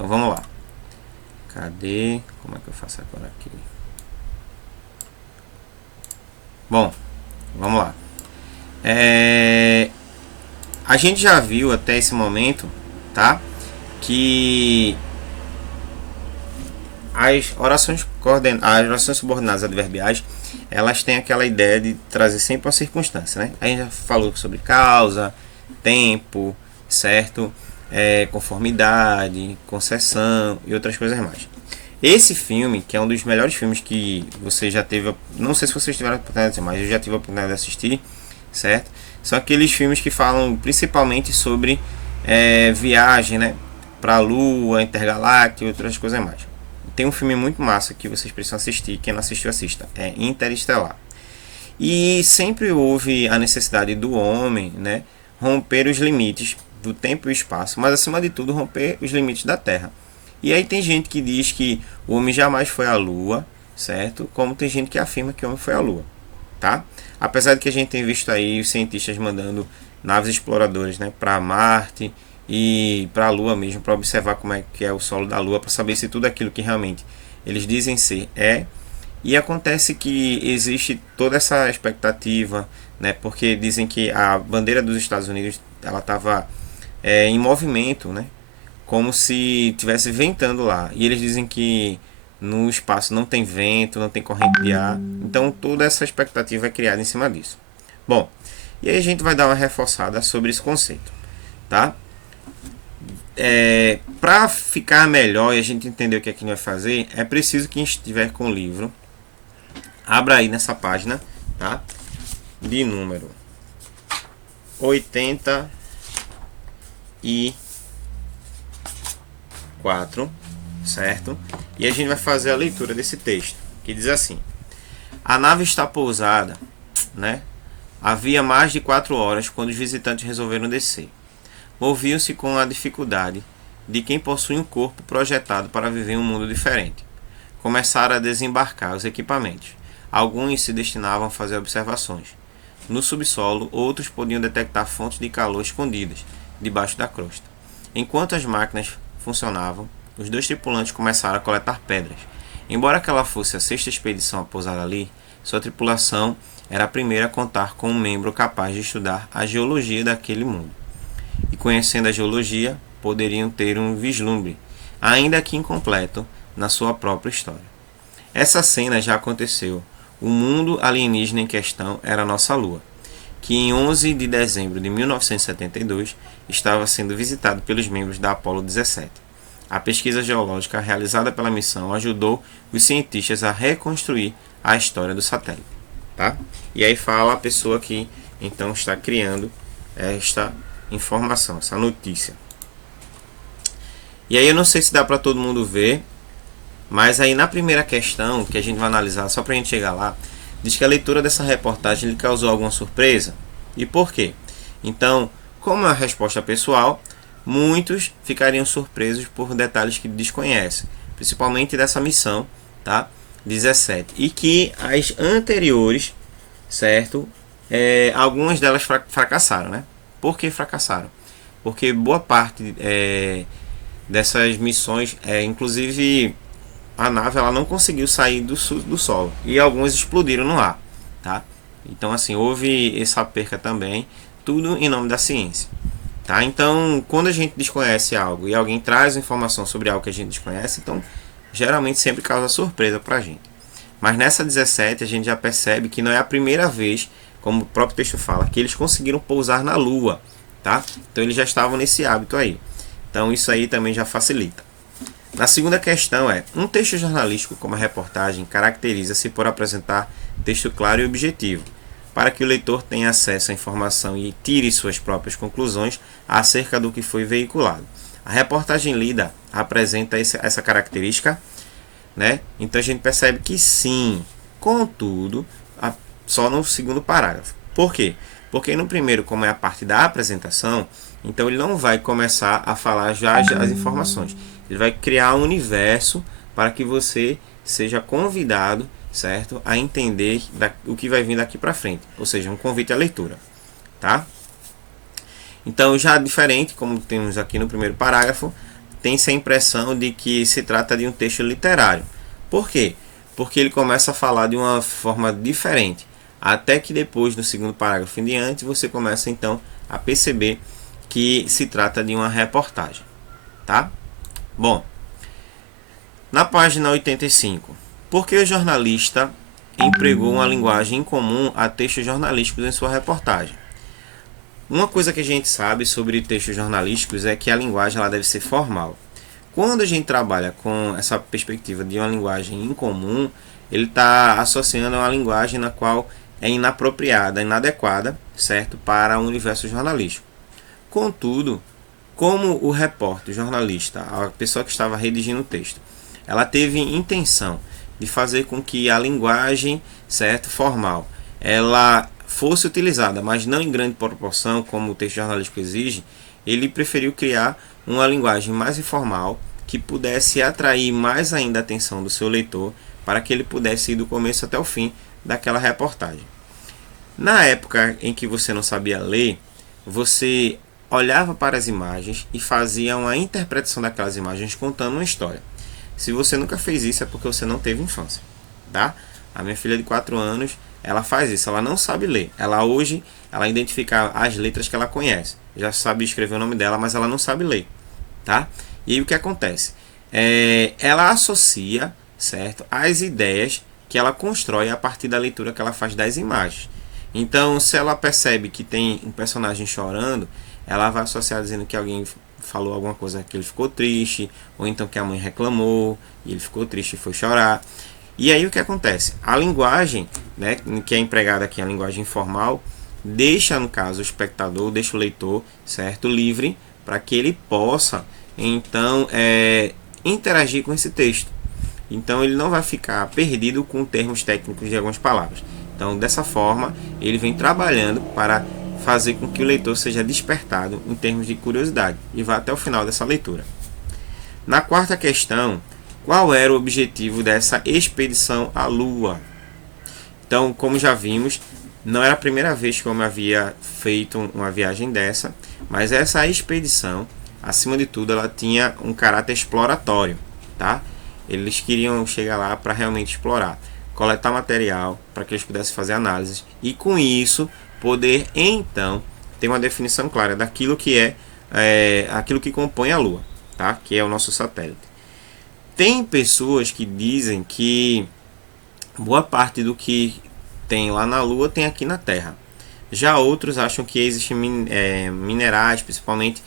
Então vamos lá. Cadê? Como é que eu faço agora aqui? Bom, vamos lá. A gente já viu até esse momento, tá? Que as orações subordinadas adverbiais, elas têm aquela ideia de trazer sempre uma circunstância, né? A gente já falou sobre causa, tempo, certo? Conformidade, concessão e outras coisas mais. Esse filme, que é um dos melhores filmes que você já teve, não sei se vocês tiveram a oportunidade de assistir, mas eu já tive a oportunidade de assistir, certo? São aqueles filmes que falam principalmente sobre viagem, né? Para a Lua, intergaláctica e outras coisas mais. Tem um filme muito massa que vocês precisam assistir, quem não assistiu assista, é Interestelar. E sempre houve a necessidade do homem, né, romper os limites do tempo e espaço, mas acima de tudo romper os limites da Terra. E aí tem gente que diz que o homem jamais foi à Lua, certo? Como tem gente que afirma que o homem foi à Lua, tá? Apesar de que a gente tem visto aí os cientistas mandando naves exploradoras, né, para Marte e para a Lua mesmo, para observar como é que é o solo da Lua, para saber se tudo aquilo que realmente eles dizem ser é. E acontece que existe toda essa expectativa, né, porque dizem que a bandeira dos Estados Unidos ela estava em movimento, né, como se tivesse ventando lá. E eles dizem que no espaço não tem vento, não tem corrente de ar. Então toda essa expectativa é criada em cima disso. Bom, e aí a gente vai dar uma reforçada sobre esse conceito, tá? Para ficar melhor e a gente entender o que é que a gente vai fazer, é preciso que quem estiver com o livro abra aí nessa página, tá? De número 84, certo? E a gente vai fazer a leitura desse texto, que diz assim: a nave está pousada, né? Havia mais de 4 horas quando os visitantes resolveram descer. Moviam-se com a dificuldade de quem possui um corpo projetado para viver em um mundo diferente. Começaram a desembarcar os equipamentos. Alguns se destinavam a fazer observações. No subsolo, outros podiam detectar fontes de calor escondidas debaixo da crosta. Enquanto as máquinas funcionavam, os 2 tripulantes começaram a coletar pedras. Embora aquela fosse a 6ª expedição a pousar ali, sua tripulação era a primeira a contar com um membro capaz de estudar a geologia daquele mundo. E conhecendo a geologia, poderiam ter um vislumbre, ainda que incompleto, na sua própria história. Essa cena já aconteceu. O mundo alienígena em questão era a nossa Lua, que em 11 de dezembro de 1972 estava sendo visitado pelos membros da Apollo 17. A pesquisa geológica realizada pela missão ajudou os cientistas a reconstruir a história do satélite. Tá? E aí fala a pessoa que então está criando esta informação, essa notícia. E aí eu não sei se dá para todo mundo ver, mas aí na primeira questão que a gente vai analisar, só para a gente chegar lá, diz que a leitura dessa reportagem lhe causou alguma surpresa. E por quê? Então, como é uma resposta pessoal, muitos ficariam surpresos por detalhes que desconhecem, principalmente dessa missão, tá? 17. E que as anteriores, certo? Algumas delas fracassaram, né? Por que fracassaram? Porque boa parte dessas missões, inclusive a nave ela não conseguiu sair do solo e algumas explodiram no ar, tá? Então assim, houve essa perca também, tudo em nome da ciência, tá? Então, quando a gente desconhece algo e alguém traz informação sobre algo que a gente desconhece, então geralmente sempre causa surpresa pra gente. Mas nessa 17 a gente já percebe que não é a primeira vez, como o próprio texto fala, que eles conseguiram pousar na Lua, tá? Então eles já estavam nesse hábito aí. Então isso aí também já facilita. Na segunda questão um texto jornalístico como a reportagem caracteriza-se por apresentar texto claro e objetivo, para que o leitor tenha acesso à informação e tire suas próprias conclusões acerca do que foi veiculado. A reportagem lida apresenta essa característica, né? Então a gente percebe que sim, contudo, só no segundo parágrafo. Por quê? Porque no primeiro, como é a parte da apresentação, então ele não vai começar a falar já as informações. Ele vai criar um universo para que você seja convidado, certo, a entender o que vai vir daqui para frente. Ou seja, um convite à leitura, tá? Então, já diferente, como temos aqui no primeiro parágrafo, tem-se a impressão de que se trata de um texto literário. Por quê? Porque ele começa a falar de uma forma diferente, até que depois, no segundo parágrafo em diante, você começa então a perceber que se trata de uma reportagem, tá? Bom, na página 85, por que o jornalista empregou uma linguagem incomum a textos jornalísticos em sua reportagem? Uma coisa que a gente sabe sobre textos jornalísticos é que a linguagem ela deve ser formal. Quando a gente trabalha com essa perspectiva de uma linguagem incomum, ele está associando a uma linguagem na qual é inapropriada, inadequada, certo, para o universo jornalístico. Contudo, como o repórter, o jornalista, a pessoa que estava redigindo o texto, ela teve intenção de fazer com que a linguagem, certo, formal, ela fosse utilizada, mas não em grande proporção, como o texto jornalístico exige, ele preferiu criar uma linguagem mais informal, que pudesse atrair mais ainda a atenção do seu leitor, para que ele pudesse ir do começo até o fim daquela reportagem. Na época em que você não sabia ler, você olhava para as imagens e fazia uma interpretação daquelas imagens contando uma história. Se você nunca fez isso é porque você não teve infância, tá? A minha filha de 4 anos, ela faz isso, ela não sabe ler. Ela identifica as letras que ela conhece. Já sabe escrever o nome dela, mas ela não sabe ler, tá? E aí o que acontece? Ela associa, certo, as ideias que ela constrói a partir da leitura que ela faz das imagens. Então, se ela percebe que tem um personagem chorando, ela vai associar dizendo que alguém falou alguma coisa que ele ficou triste, ou então que a mãe reclamou e ele ficou triste e foi chorar. E aí o que acontece? A linguagem, né, que é empregada aqui, a linguagem informal, deixa, no caso, o espectador, deixa o leitor, certo, livre para que ele possa, então, interagir com esse texto. Então ele não vai ficar perdido com termos técnicos de algumas palavras. Então, dessa forma, ele vem trabalhando para fazer com que o leitor seja despertado em termos de curiosidade e vá até o final dessa leitura. Na quarta questão, qual era o objetivo dessa expedição à Lua? Então, como já vimos, não era a primeira vez que o homem havia feito uma viagem dessa, mas essa expedição, acima de tudo, ela tinha um caráter exploratório, tá? Eles queriam chegar lá para realmente explorar, coletar material para que eles pudessem fazer análises e, com isso, poder então ter uma definição clara daquilo que aquilo que compõe a Lua, tá? Que é o nosso satélite. Tem pessoas que dizem que boa parte do que tem lá na Lua tem aqui na Terra. Já outros acham que existem minerais, principalmente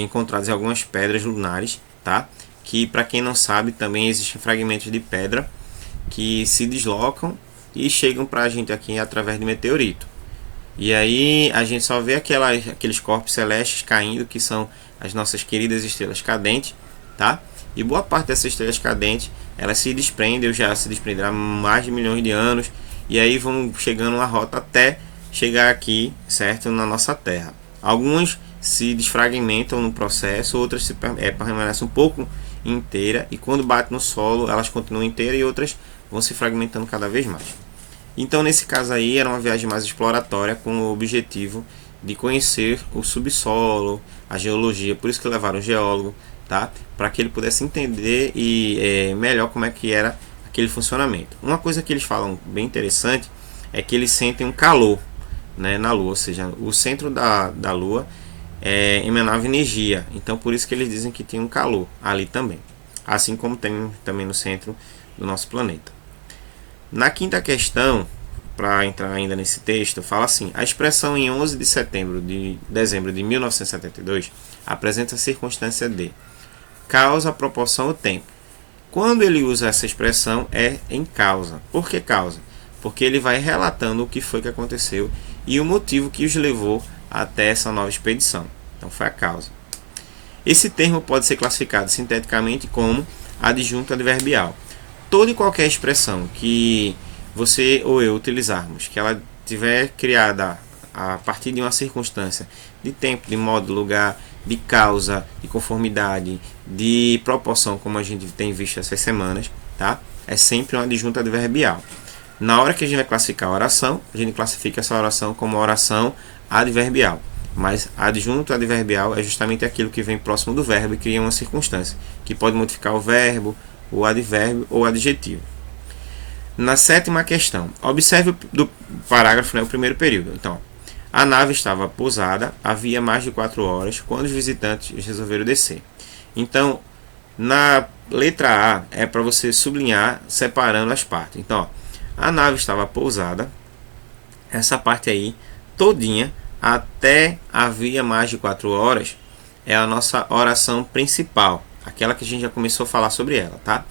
encontrados em algumas pedras lunares, tá? Que, para quem não sabe, também existem fragmentos de pedra que se deslocam e chegam para a gente aqui através de meteorito. E aí a gente só vê aqueles corpos celestes caindo, que são as nossas queridas estrelas cadentes, tá? E boa parte dessas estrelas cadentes, elas se desprendem, ou já se desprenderam há mais de milhões de anos, e aí vão chegando uma rota até chegar aqui, certo, na nossa Terra. Algumas se desfragmentam no processo, outras permanecem um pouco inteira, e quando bate no solo elas continuam inteiras e outras vão se fragmentando cada vez mais. Então, nesse caso aí, era uma viagem mais exploratória com o objetivo de conhecer o subsolo, a geologia, por isso que levaram um geólogo, tá? Para que ele pudesse entender melhor como é que era aquele funcionamento. Uma coisa que eles falam bem interessante é que eles sentem um calor, né, na Lua, ou seja, o centro da Lua emanava energia, então por isso que eles dizem que tem um calor ali também, assim como tem também no centro do nosso planeta. Na quinta questão, para entrar ainda nesse texto, fala assim: a expressão em 11 de dezembro de 1972 apresenta a circunstância de causa, proporção ou tempo. Quando ele usa essa expressão é em causa. Por que causa? Porque ele vai relatando o que foi que aconteceu e o motivo que os levou até essa nova expedição. Então foi a causa. Esse termo pode ser classificado sinteticamente como adjunto adverbial. Toda e qualquer expressão que você ou eu utilizarmos, que ela tiver criada a partir de uma circunstância de tempo, de modo, lugar, de causa, de conformidade, de proporção, como a gente tem visto essas semanas, tá? É sempre um adjunto adverbial. Na hora que a gente vai classificar a oração, a gente classifica essa oração como oração adverbial. Mas adjunto adverbial é justamente aquilo que vem próximo do verbo e cria uma circunstância, que pode modificar o verbo, o advérbio ou o adjetivo. Na sétima questão, observe do parágrafo, né, o primeiro período. Então, a nave estava pousada, havia mais de 4 horas, quando os visitantes resolveram descer. Então, na letra A é para você sublinhar separando as partes. Então, ó, a nave estava pousada, essa parte aí todinha, até havia mais de 4 horas, é a nossa oração principal, aquela que a gente já começou a falar sobre ela, tá?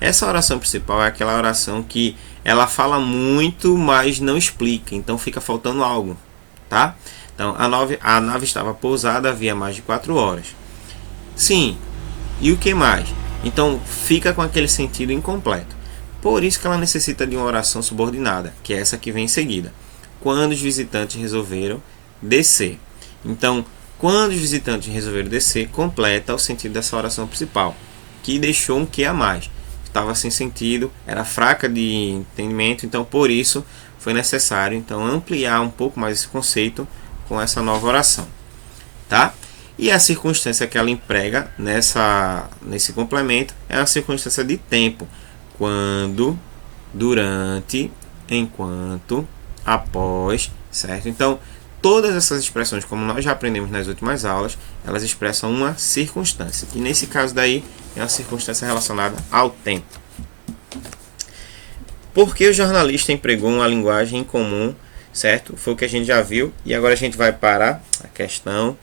Essa oração principal é aquela oração que ela fala muito, mas não explica, então fica faltando algo, tá? Então, a nave estava pousada, havia mais de 4 horas. Sim, e o que mais? Então, fica com aquele sentido incompleto. Por isso que ela necessita de uma oração subordinada, que é essa que vem em seguida. Quando os visitantes resolveram descer. Então, quando os visitantes resolveram descer, completa o sentido dessa oração principal, que deixou um que a mais. Estava sem sentido, era fraca de entendimento, então por isso foi necessário então ampliar um pouco mais esse conceito com essa nova oração, tá? E a circunstância que ela emprega nesse complemento é a circunstância de tempo, quando, durante, enquanto, após, certo? Então, todas essas expressões, como nós já aprendemos nas últimas aulas, elas expressam uma circunstância. E nesse caso daí, é uma circunstância relacionada ao tempo. Por que o jornalista empregou uma linguagem incomum, certo? Foi o que a gente já viu. E agora a gente vai para a questão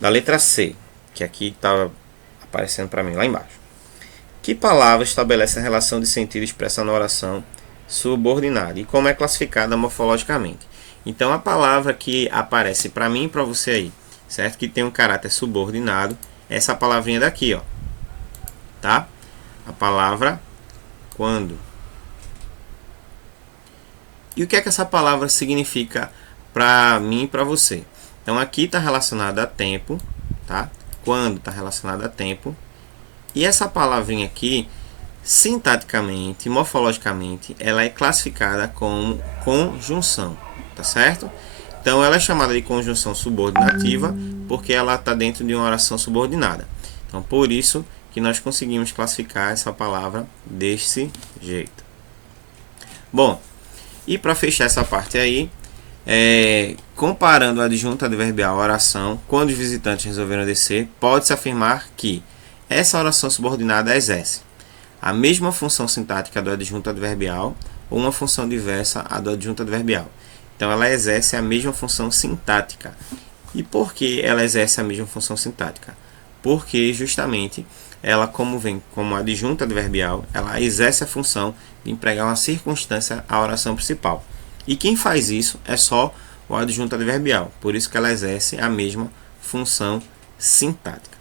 da letra C, que aqui está aparecendo para mim lá embaixo. Que palavra estabelece a relação de sentido expressa na oração subordinada e como é classificada morfologicamente? Então, a palavra que aparece para mim e para você aí, certo? Que tem um caráter subordinado, é essa palavrinha daqui, ó. Tá? A palavra quando. E o que é que essa palavra significa para mim e para você? Então, aqui está relacionado a tempo, tá? Quando está relacionado a tempo. E essa palavrinha aqui, sintaticamente, morfologicamente, ela é classificada como conjunção, tá certo? Então, ela é chamada de conjunção subordinativa porque ela está dentro de uma oração subordinada. Então, por isso que nós conseguimos classificar essa palavra desse jeito. Bom, e para fechar essa parte aí, comparando a adjunto adverbial à oração, quando os visitantes resolveram descer, pode-se afirmar que essa oração subordinada exerce a mesma função sintática do adjunto adverbial ou uma função diversa à do adjunto adverbial. Então, ela exerce a mesma função sintática. E por que ela exerce a mesma função sintática? Porque, justamente, ela, como vem como adjunto adverbial, ela exerce a função de empregar uma circunstância à oração principal. E quem faz isso é só o adjunto adverbial. Por isso que ela exerce a mesma função sintática.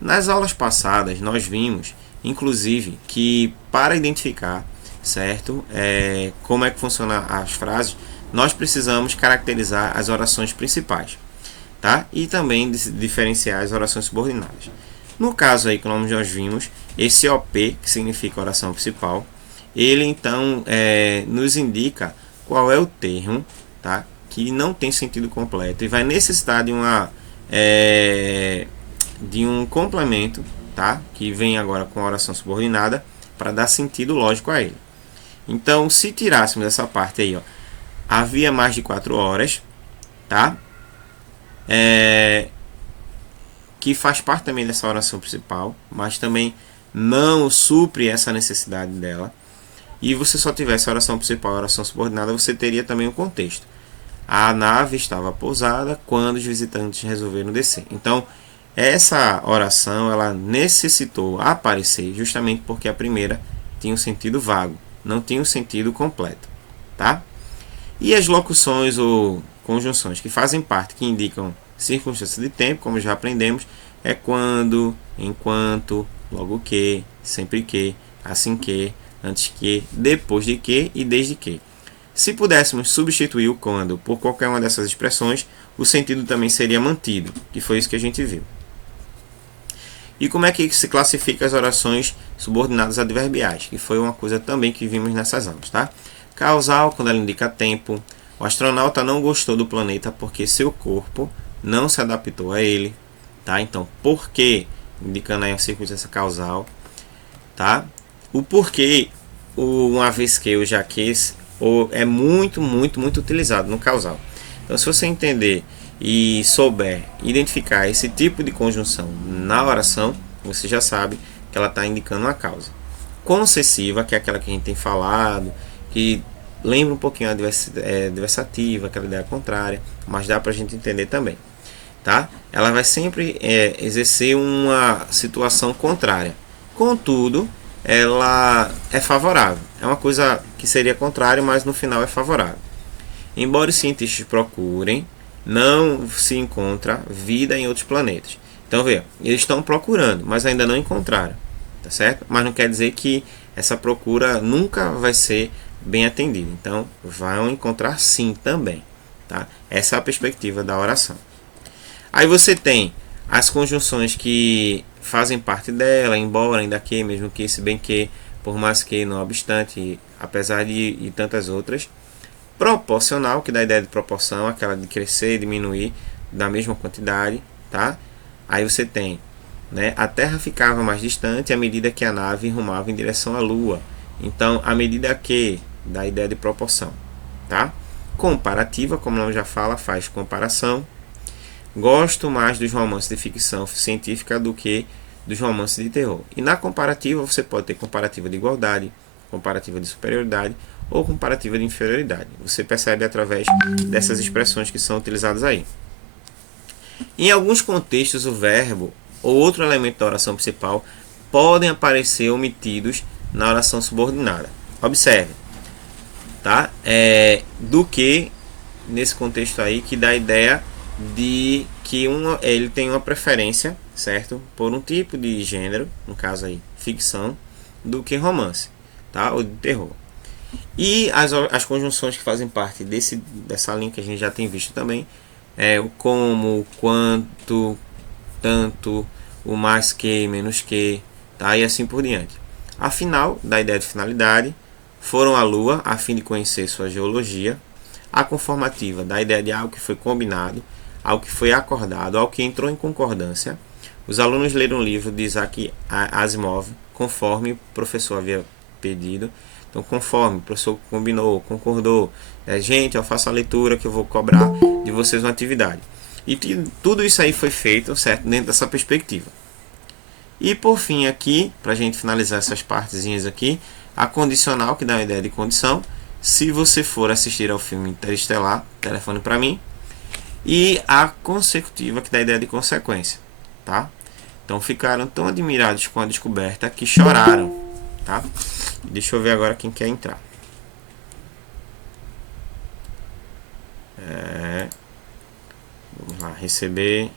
Nas aulas passadas, nós vimos, inclusive, que para identificar, certo, como é que funcionam as frases, nós precisamos caracterizar as orações principais, tá? E também diferenciar as orações subordinadas. No caso aí que nós vimos, esse OP, que significa oração principal, ele então nos indica qual é o termo, tá? Que não tem sentido completo e vai necessitar de um complemento, tá? Que vem agora com a oração subordinada para dar sentido lógico a ele. Então, se tirássemos essa parte aí, ó, havia mais de 4 horas, tá? Que faz parte também dessa oração principal, mas também não supre essa necessidade dela. E você só tivesse a oração principal e a oração subordinada, você teria também o contexto. A nave estava pousada quando os visitantes resolveram descer. Então, essa oração ela necessitou aparecer justamente porque a primeira tinha um sentido vago, não tinha um sentido completo, tá? E as locuções ou conjunções que fazem parte, que indicam circunstância de tempo, como já aprendemos, é quando, enquanto, logo que, sempre que, assim que, antes que, depois de que e desde que. Se pudéssemos substituir o quando por qualquer uma dessas expressões, o sentido também seria mantido, que foi isso que a gente viu. E como é que se classifica as orações subordinadas adverbiais? Que foi uma coisa também que vimos nessas aulas, tá? Causal, quando ela indica tempo. O astronauta não gostou do planeta porque seu corpo não se adaptou a ele, tá? Então, por que, indicando aí uma circunstância causal, tá? O porquê o uma vez que, o já que, é muito, muito, muito utilizado no causal. Então, se você entender e souber identificar esse tipo de conjunção na oração, você já sabe que ela está indicando uma causa. Concessiva, que é aquela que a gente tem falado, que lembra um pouquinho a diversativa, aquela ideia contrária, mas dá para a gente entender também, tá? Ela vai sempre exercer uma situação contrária. Contudo, ela é favorável. É uma coisa que seria contrária, mas no final é favorável. Embora os cientistas procurem, não se encontra vida em outros planetas. Então, veja, eles estão procurando, mas ainda não encontraram, tá certo? Mas não quer dizer que essa procura nunca vai ser bem atendida. Então, vão encontrar sim também, tá? Essa é a perspectiva da oração. Aí você tem as conjunções que fazem parte dela, embora, ainda que, mesmo que, se bem que, por mais que, não obstante, apesar de tantas outras. Proporcional, que dá a ideia de proporção, aquela de crescer e diminuir da mesma quantidade, tá? Aí você tem, né, a Terra ficava mais distante à medida que a nave rumava em direção à Lua. Então, à medida que, dá a ideia de proporção, tá? Comparativa, como o nome já fala, faz comparação. Gosto mais dos romances de ficção científica do que dos romances de terror. E na comparativa você pode ter comparativa de igualdade, comparativa de superioridade ou comparativa de inferioridade. Você percebe através dessas expressões que são utilizadas aí. Em alguns contextos, o verbo ou outro elemento da oração principal podem aparecer omitidos na oração subordinada. Observe, tá? Do que, nesse contexto aí, que dá a ideia de que ele tem uma preferência, certo? Por um tipo de gênero, no caso aí, ficção, do que romance, tá? Ou de terror. E as conjunções que fazem parte dessa linha que a gente já tem visto também, o como, o quanto, tanto, o mais que, menos que, tá? E assim por diante. Afinal, da ideia de finalidade, foram à Lua a fim de conhecer sua geologia. A conformativa, da ideia de algo que foi combinado, algo que foi acordado, algo que entrou em concordância. Os alunos leram o livro de Isaac Asimov, conforme o professor havia pedido. Então, conforme o professor combinou, concordou, gente, eu faço a leitura que eu vou cobrar de vocês uma atividade. E tudo isso aí foi feito, certo, dentro dessa perspectiva. E por fim aqui, para a gente finalizar essas partezinhas aqui, a condicional, que dá uma ideia de condição. Se você for assistir ao filme Interestelar, telefone para mim. E a consecutiva, que dá a ideia de consequência, tá? Então ficaram tão admirados com a descoberta que choraram, tá? Deixa eu ver agora quem quer entrar. Vamos lá, receber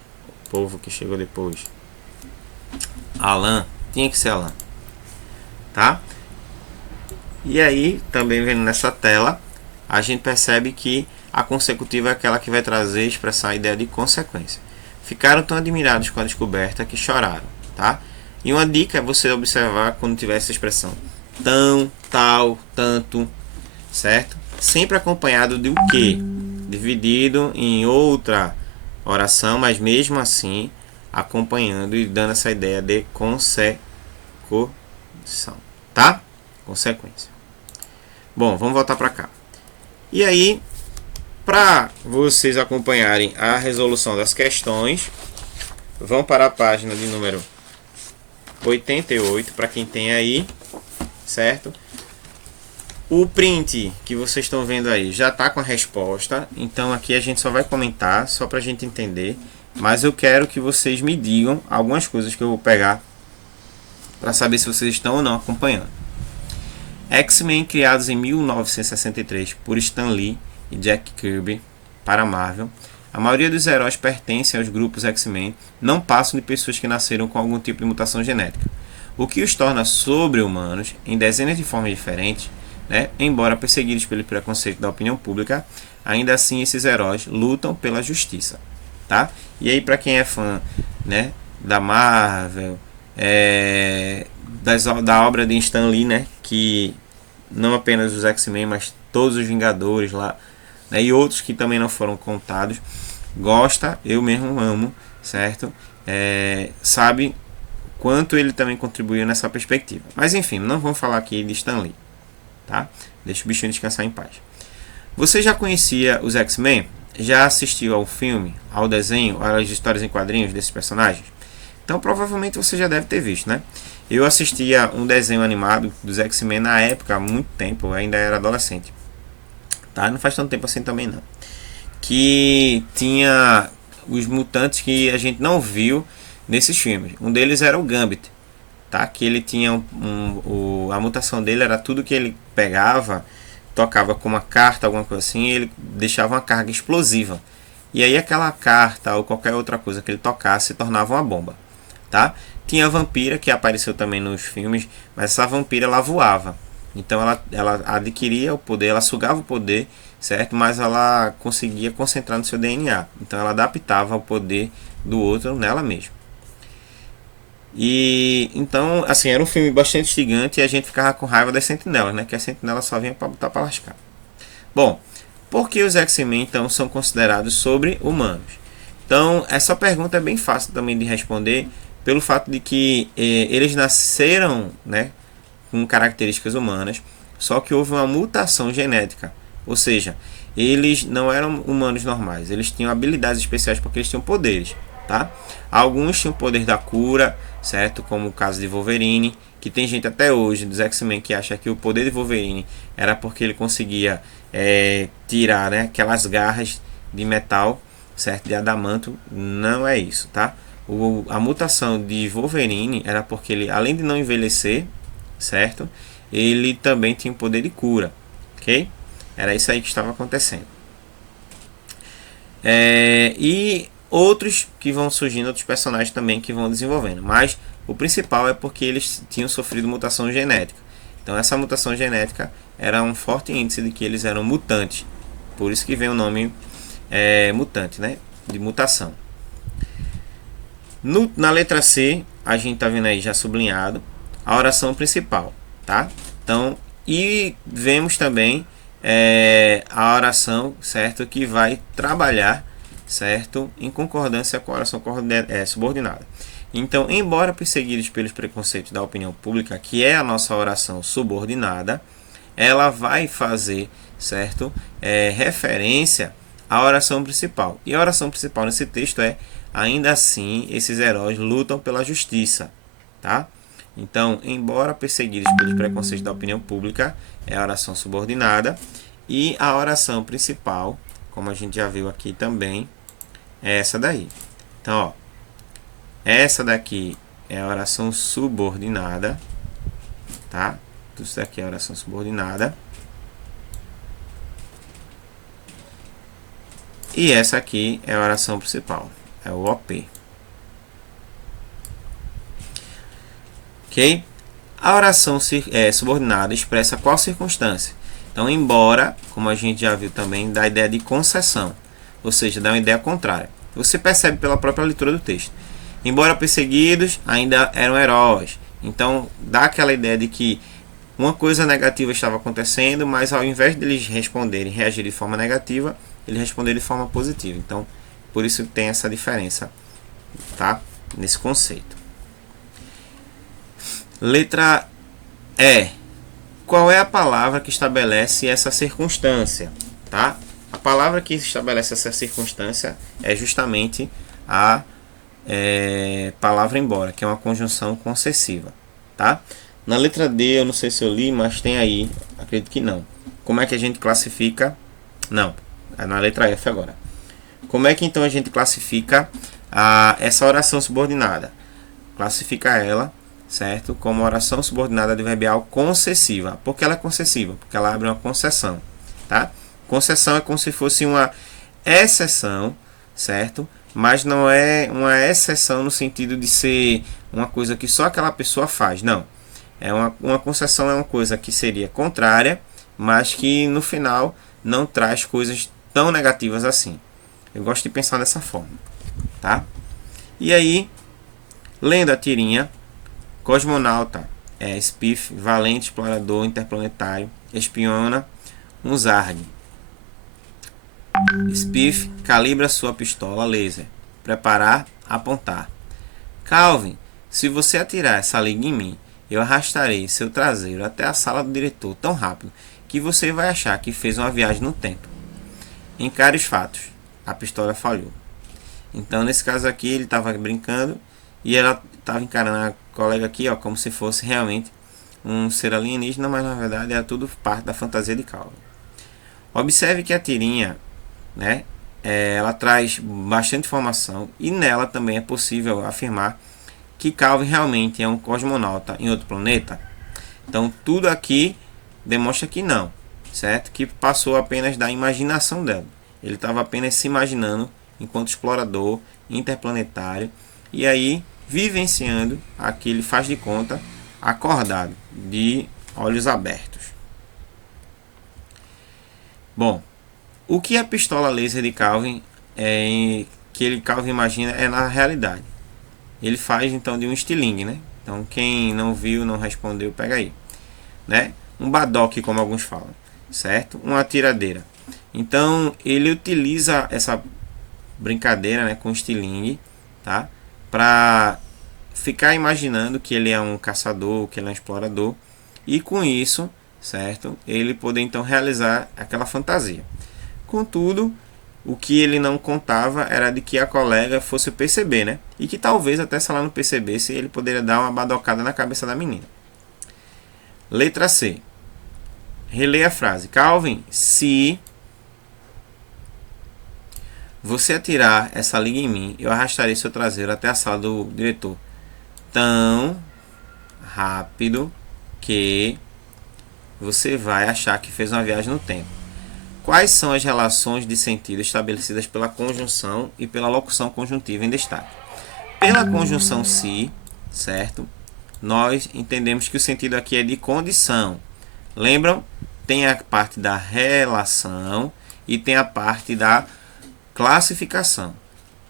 o povo que chegou depois. Alan, tinha que ser Alan, tá? E aí, também vendo nessa tela, a gente percebe que a consecutiva é aquela que vai trazer e expressar a ideia de consequência. Ficaram tão admirados com a descoberta que choraram, tá? E uma dica é você observar quando tiver essa expressão tão, tal, tanto, certo? Sempre acompanhado de o que? Dividido em outra oração, mas mesmo assim acompanhando e dando essa ideia de consecução, tá? Consequência. Bom, vamos voltar para cá. E aí, para vocês acompanharem a resolução das questões, vão para a página de número 88, para quem tem aí, certo? O print que vocês estão vendo aí já está com a resposta, então aqui a gente só vai comentar, só para a gente entender, mas eu quero que vocês me digam algumas coisas que eu vou pegar para saber se vocês estão ou não acompanhando. X-Men, criados em 1963 por Stan Lee e Jack Kirby para a Marvel. A maioria dos heróis pertencem aos grupos X-Men, não passam de pessoas que nasceram com algum tipo de mutação genética, o que os torna sobre-humanos em dezenas de formas diferentes, né? Embora perseguidos pelo preconceito da opinião pública, ainda assim esses heróis lutam pela justiça, tá? E aí, para quem é fã, né, da Marvel, da obra de Stan Lee, né, que não apenas os X-Men, mas todos os Vingadores lá, né, e outros que também não foram contados, gosta, eu mesmo amo, certo? Sabe quanto ele também contribuiu nessa perspectiva. Mas enfim, não vamos falar aqui de Stan Lee, tá? Deixa o bichinho descansar em paz. Você já conhecia os X-Men? Já assistiu ao filme, ao desenho, às histórias em quadrinhos desses personagens? Então provavelmente você já deve ter visto, né? Eu assistia um desenho animado dos X-Men na época, há muito tempo, eu ainda era adolescente. Tá? Não faz tanto tempo assim também não. Que tinha os mutantes que a gente não viu nesses filmes. Um deles era o Gambit, tá? Que ele tinha a mutação dele era tudo que ele pegava, tocava com uma carta, alguma coisa assim, e ele deixava uma carga explosiva. E aí aquela carta ou qualquer outra coisa que ele tocasse se tornava uma bomba, tá? Tinha a vampira que apareceu também nos filmes, mas essa vampira ela voava. Então ela adquiria o poder, ela sugava o poder, certo? Mas ela conseguia concentrar no seu DNA. Então ela adaptava o poder do outro nela mesma. E então, assim, era um filme bastante instigante e a gente ficava com raiva das sentinelas, né? Que as sentinelas só vinham para botar para lascar. Bom, por que os X-Men então são considerados sobre-humanos? Então, essa pergunta é bem fácil também de responder, pelo fato de que eles nasceram, né, com características humanas, só que houve uma mutação genética, ou seja, eles não eram humanos normais, eles tinham habilidades especiais porque eles tinham poderes, tá? Alguns tinham o poder da cura, certo? Como o caso de Wolverine, que tem gente até hoje dos X-Men que acha que o poder de Wolverine era porque ele conseguia tirar, né, aquelas garras de metal, certo? De adamanto. Não é isso, tá? A mutação de Wolverine era porque ele, além de não envelhecer, certo? Ele também tinha o poder de cura, ok? Era isso aí que estava acontecendo. E outros que vão surgindo, outros personagens também que vão desenvolvendo, mas o principal é porque eles tinham sofrido mutação genética. Então essa mutação genética era um forte índice de que eles eram mutantes, por isso que vem o nome mutante, né? De mutação. Na letra C, a gente tá vendo aí já sublinhado a oração principal, tá? Então, e vemos também a oração, certo, que vai trabalhar, certo, em concordância com a oração subordinada. Então, embora perseguidos pelos preconceitos da opinião pública, que é a nossa oração subordinada, ela vai fazer, certo, referência à oração principal. E a oração principal nesse texto é: ainda assim, esses heróis lutam pela justiça, tá? Então, embora perseguidos pelos preconceitos da opinião pública, é a oração subordinada. E a oração principal, como a gente já viu aqui também, é essa daí. Então, ó, essa daqui é a oração subordinada, tá? Isso daqui é a oração subordinada. E essa aqui é a oração principal, é o OP. Ok? A oração subordinada expressa qual circunstância? Então, embora, como a gente já viu também, dá a ideia de concessão, ou seja, dá uma ideia contrária. Você percebe pela própria leitura do texto. Embora perseguidos, ainda eram heróis. Então, dá aquela ideia de que uma coisa negativa estava acontecendo, mas ao invés de eles responderem, reagirem de forma negativa, eles responderam de forma positiva. Então, por isso tem essa diferença, tá? Nesse conceito. Letra E. Qual é a palavra que estabelece essa circunstância, tá? A palavra que estabelece essa circunstância é justamente a palavra embora, que é uma conjunção concessiva, tá? Na letra D, eu não sei se eu li, mas tem aí, acredito que não. Como é que a gente classifica? Não, é na letra F agora. Como é que então a gente classifica essa oração subordinada? Classifica ela, certo, como oração subordinada adverbial concessiva. Por que ela é concessiva? Porque ela abre uma concessão, tá? Concessão é como se fosse uma exceção, certo? Mas não é uma exceção no sentido de ser uma coisa que só aquela pessoa faz, não. Uma concessão é uma coisa que seria contrária, mas que no final não traz coisas tão negativas assim. Eu gosto de pensar dessa forma, tá? E aí, lendo a tirinha, cosmonauta, Spiff, valente explorador interplanetário, espiona um Zarg. Spiff calibra sua pistola laser. Preparar, apontar. Calvin, se você atirar essa liga em mim, eu arrastarei seu traseiro até a sala do diretor tão rápido que você vai achar que fez uma viagem no tempo. Encare os fatos. A pistola falhou. Então, nesse caso aqui, ele estava brincando e ela estava encarando a colega aqui, ó, como se fosse realmente um ser alienígena, mas na verdade era tudo parte da fantasia de Calvin. Observe que a tirinha, né, ela traz bastante informação e nela também é possível afirmar que Calvin realmente é um cosmonauta em outro planeta. Então, tudo aqui demonstra que não, certo? Que passou apenas da imaginação dela. Ele estava apenas se imaginando enquanto explorador interplanetário e aí vivenciando aquele faz de conta acordado, de olhos abertos. Bom, o que a pistola laser de Calvin Calvin imagina é na realidade. Ele faz então de um estilingue, né? Então quem não viu, não respondeu, pega aí, né? Um badoque, como alguns falam, certo? Uma tiradeira. Então ele utiliza essa brincadeira, né, com estilingue, tá? Para ficar imaginando que ele é um caçador, que ele é um explorador e com isso, certo? Ele poder então realizar aquela fantasia. Contudo, o que ele não contava era de que a colega fosse perceber, né? E que talvez até se ela não percebesse, ele poderia dar uma badocada na cabeça da menina. Letra C. Releia a frase. Calvin, se você atirar essa liga em mim, eu arrastarei seu traseiro até a sala do diretor tão rápido que você vai achar que fez uma viagem no tempo. Quais são as relações de sentido estabelecidas pela conjunção e pela locução conjuntiva em destaque? Pela conjunção se, certo? Nós entendemos que o sentido aqui é de condição. Lembram? Tem a parte da relação e tem a parte da classificação.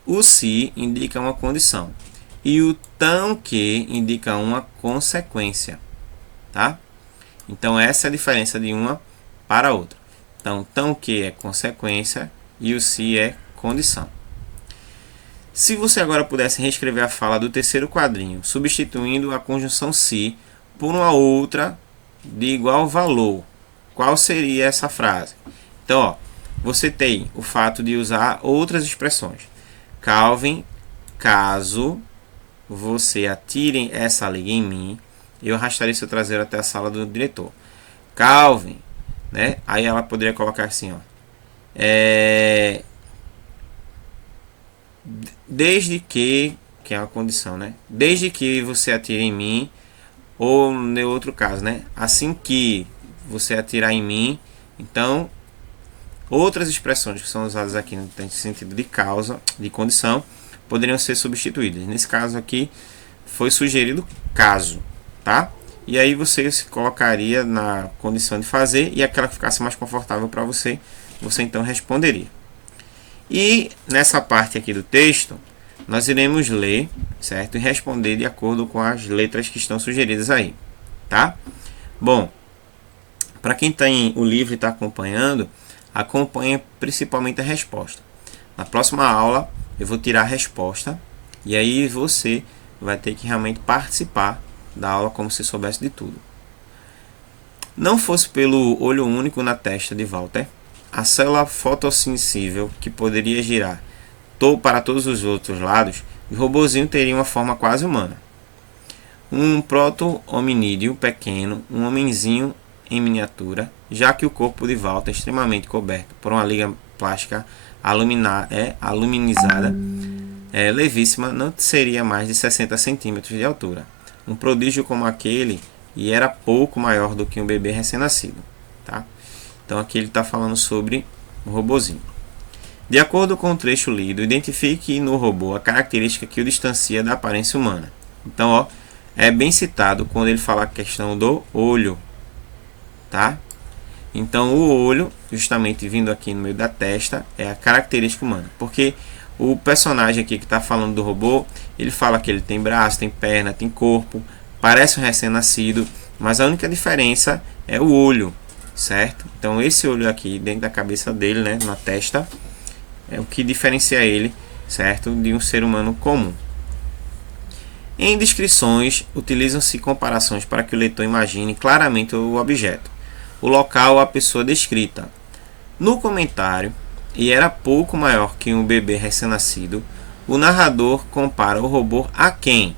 O se indica uma condição e o tão que indica uma consequência, tá? Então essa é a diferença de uma para a outra. Então, tão que é consequência e o se é condição. Se você agora pudesse reescrever a fala do terceiro quadrinho, substituindo a conjunção se por uma outra de igual valor, qual seria essa frase? Então, ó, você tem o fato de usar outras expressões. Calvin, caso você atire essa liga em mim, eu arrastarei seu traseiro até a sala do diretor. Calvin, né? Aí ela poderia colocar assim, ó. Desde que é uma condição, né? Desde que você atire em mim, ou no outro caso, né? Assim que você atirar em mim, então outras expressões que são usadas aqui no sentido de causa, de condição, poderiam ser substituídas. Nesse caso aqui foi sugerido caso, tá? E aí você se colocaria na condição de fazer e aquela que ficasse mais confortável para você, você então responderia. E nessa parte aqui do texto, nós iremos ler, certo? E responder de acordo com as letras que estão sugeridas aí, tá? Bom, para quem tem o livro e está acompanhando, acompanhe principalmente a resposta. Na próxima aula eu vou tirar a resposta e aí você vai ter que realmente participar da aula como se soubesse de tudo. Não fosse pelo olho único na testa de Walter, a célula fotossensível que poderia girar para todos os outros lados, o robozinho teria uma forma quase humana. Um proto-hominídeo pequeno, um homenzinho em miniatura, já que o corpo de Walter, extremamente coberto por uma liga plástica aluminizada, levíssima, não seria mais de 60 centímetros de altura. Um prodígio como aquele, e era pouco maior do que um bebê recém-nascido, tá? Então aqui ele está falando sobre o robozinho. De acordo com o trecho lido, identifique no robô a característica que o distancia da aparência humana. Então, ó, é bem citado quando ele fala a questão do olho, tá? Então o olho, justamente vindo aqui no meio da testa, é a característica humana, porque o personagem aqui que está falando do robô, ele fala que ele tem braço, tem perna, tem corpo, parece um recém-nascido, mas a única diferença é o olho, certo? Então esse olho aqui dentro da cabeça dele, né, na testa, é o que diferencia ele, certo, de um ser humano comum. Em descrições, utilizam-se comparações para que o leitor imagine claramente o objeto, o local ou a pessoa descrita. No comentário, e era pouco maior que um bebê recém-nascido, o narrador compara o robô a quem?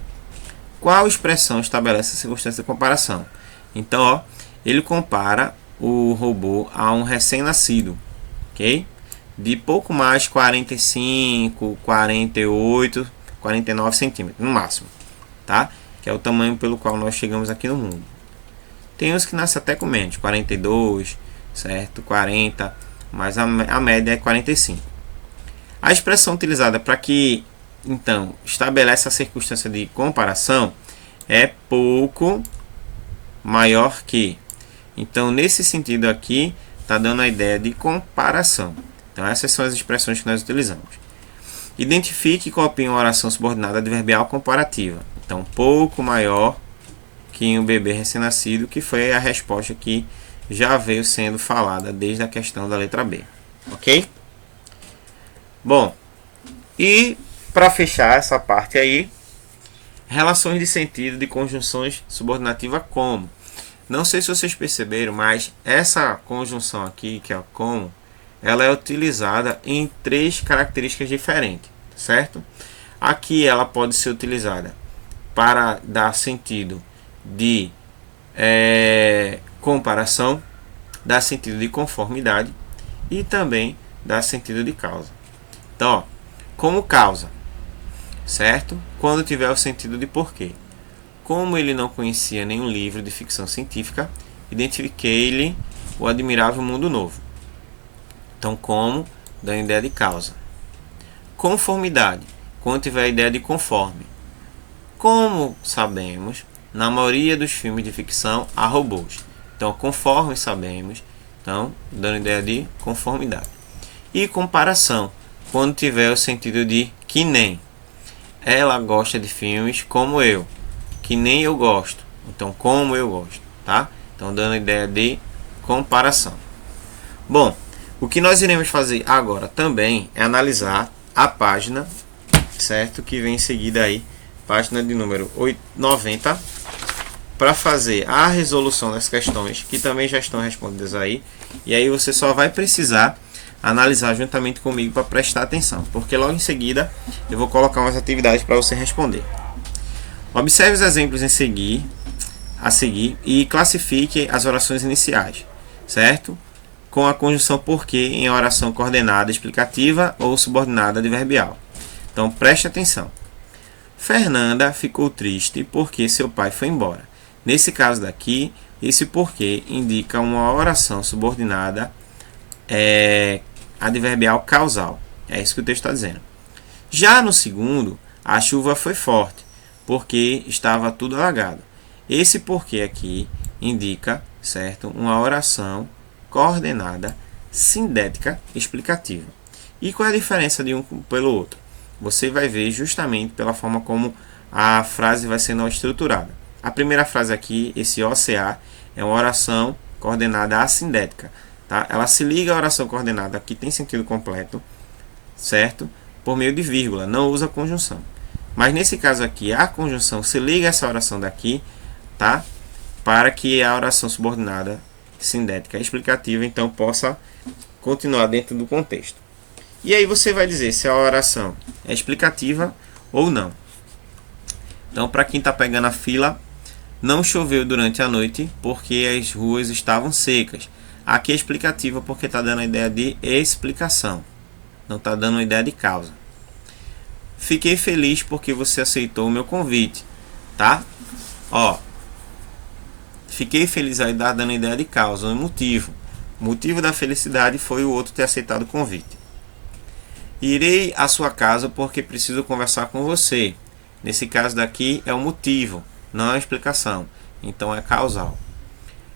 Qual expressão estabelece a circunstância de comparação? Então, ó, ele compara o robô a um recém-nascido, ok? De pouco mais 45, 48, 49 centímetros, no máximo, tá? Que é o tamanho pelo qual nós chegamos aqui no mundo. Tem uns que nascem até com menos, 42, certo? 40, mas a média é 45. A expressão utilizada para que, então, estabelece a circunstância de comparação é pouco maior que. Então, nesse sentido aqui, está dando a ideia de comparação. Então, essas são as expressões que nós utilizamos. Identifique e copie uma oração subordinada adverbial comparativa. Então, pouco maior que um bebê recém-nascido, que foi a resposta que já veio sendo falada desde a questão da letra B. Ok? Bom, e para fechar essa parte aí, relações de sentido de conjunções subordinativas como. Não sei se vocês perceberam, mas essa conjunção aqui, que é a como, ela é utilizada em 3 características diferentes, certo? Aqui ela pode ser utilizada para dar sentido de comparação, dar sentido de conformidade e também dar sentido de causa. Então, ó, como causa, certo? Quando tiver o sentido de porquê. Como ele não conhecia nenhum livro de ficção científica, identifiquei-lhe o admirável mundo novo. Então, como, dando ideia de causa. Conformidade, quando tiver a ideia de conforme. Como sabemos, na maioria dos filmes de ficção há robôs. Então, conforme sabemos, então, dando ideia de conformidade. E comparação, quando tiver o sentido de que nem. Ela gosta de filmes como eu, que nem eu gosto. Então, como eu gosto, tá? Então, dando ideia de comparação. Bom, o que nós iremos fazer agora também é analisar a página, certo? Que vem em seguida aí, página de número 90, para fazer a resolução das questões, que também já estão respondidas aí. E aí você só vai precisar analisar juntamente comigo para prestar atenção, porque logo em seguida eu vou colocar umas atividades para você responder. Observe os exemplos a seguir e classifique as orações iniciais, certo? Com a conjunção porque em oração coordenada explicativa ou subordinada adverbial. Então preste atenção. Fernanda ficou triste porque seu pai foi embora. Nesse caso daqui, esse porquê indica uma oração subordinada adverbial causal. É isso que o texto está dizendo. Já no segundo, a chuva foi forte porque estava tudo alagado. Esse porquê aqui indica, certo, uma oração coordenada sindética explicativa. E qual é a diferença de um pelo outro? Você vai ver justamente pela forma como a frase vai sendo estruturada. A primeira frase aqui, esse OCA, é uma oração coordenada assindética. Tá? Ela se liga à oração coordenada, que tem sentido completo, certo? Por meio de vírgula, não usa conjunção. Mas nesse caso aqui, a conjunção se liga a essa oração daqui, tá? Para que a oração subordinada sindética explicativa então possa continuar dentro do contexto. E aí você vai dizer se a oração é explicativa ou não. Então, para quem está pegando a fila, não choveu durante a noite porque as ruas estavam secas. Aqui é explicativa porque está dando a ideia de explicação, não está dando a ideia de causa. Fiquei feliz porque você aceitou o meu convite, tá? Ó, fiquei feliz aí dando a ideia de causa, um motivo. O motivo da felicidade foi o outro ter aceitado o convite. Irei à sua casa porque preciso conversar com você. Nesse caso daqui é o motivo, não é a explicação. Então é causal.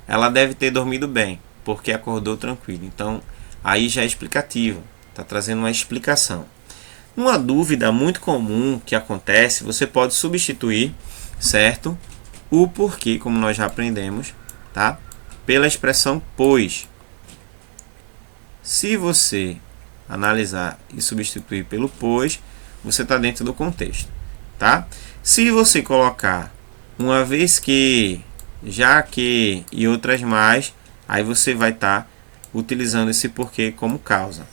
Ela deve ter dormido bem porque acordou tranquilo. Então aí já é explicativa. Está trazendo uma explicação. Uma dúvida muito comum que acontece, você pode substituir, certo? O porquê, como nós já aprendemos, tá? pela expressão pois. Se você analisar e substituir pelo pois, você está dentro do contexto, tá? Se você colocar uma vez que, já que e outras mais, aí você vai estar utilizando esse porquê como causa,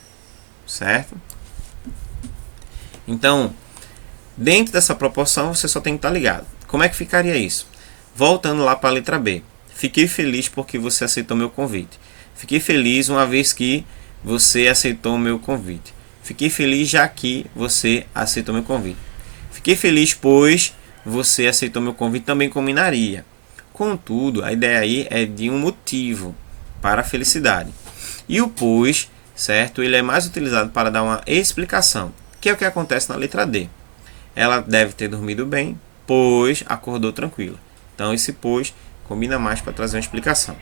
certo? Então, dentro dessa proporção, você só tem que estar ligado. Como é que ficaria isso? Voltando lá para a letra B. Fiquei feliz porque você aceitou meu convite. Fiquei feliz uma vez que você aceitou o meu convite. Fiquei feliz já que você aceitou meu convite. Fiquei feliz pois você aceitou meu convite, também combinaria. Contudo, a ideia aí é de um motivo para a felicidade. E o pois, certo? Ele é mais utilizado para dar uma explicação, que é o que acontece na letra D. Ela deve ter dormido bem, pois acordou tranquila. Então esse pois combina mais para trazer uma explicação.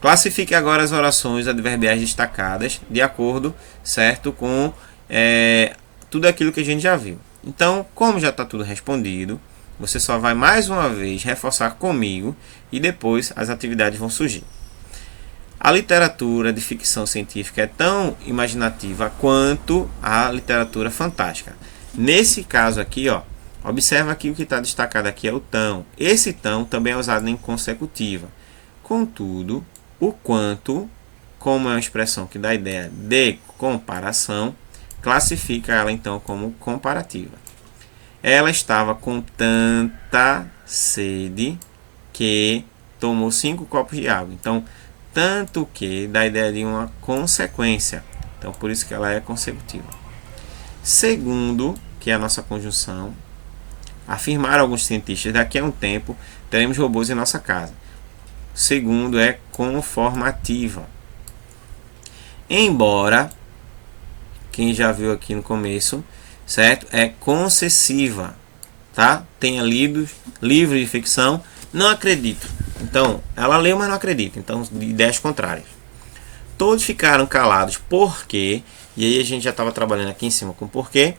Classifique agora as orações adverbiais destacadas de acordo, certo, com tudo aquilo que a gente já viu. Então, como já está tudo respondido, você só vai mais uma vez reforçar comigo e depois as atividades vão surgir. A literatura de ficção científica é tão imaginativa quanto a literatura fantástica. Nesse caso aqui, ó, observa que o que está destacado aqui é o tão. Esse tão também é usado em consecutiva. Contudo, o quanto, como é uma expressão que dá a ideia de comparação, classifica ela então como comparativa. Ela estava com tanta sede que tomou 5 copos de água. Então, tanto que dá a ideia de uma consequência. Então, por isso que ela é consecutiva. Segundo, que é a nossa conjunção, afirmaram alguns cientistas, daqui a um tempo teremos robôs em nossa casa. Segundo é conformativa. Embora, quem já viu aqui no começo, certo? É concessiva, tá? Tenha lido livros de ficção, não acredito. Então, ela leu, mas não acredita. Então, ideias contrárias. Todos ficaram calados porque, e aí a gente já estava trabalhando aqui em cima com porquê,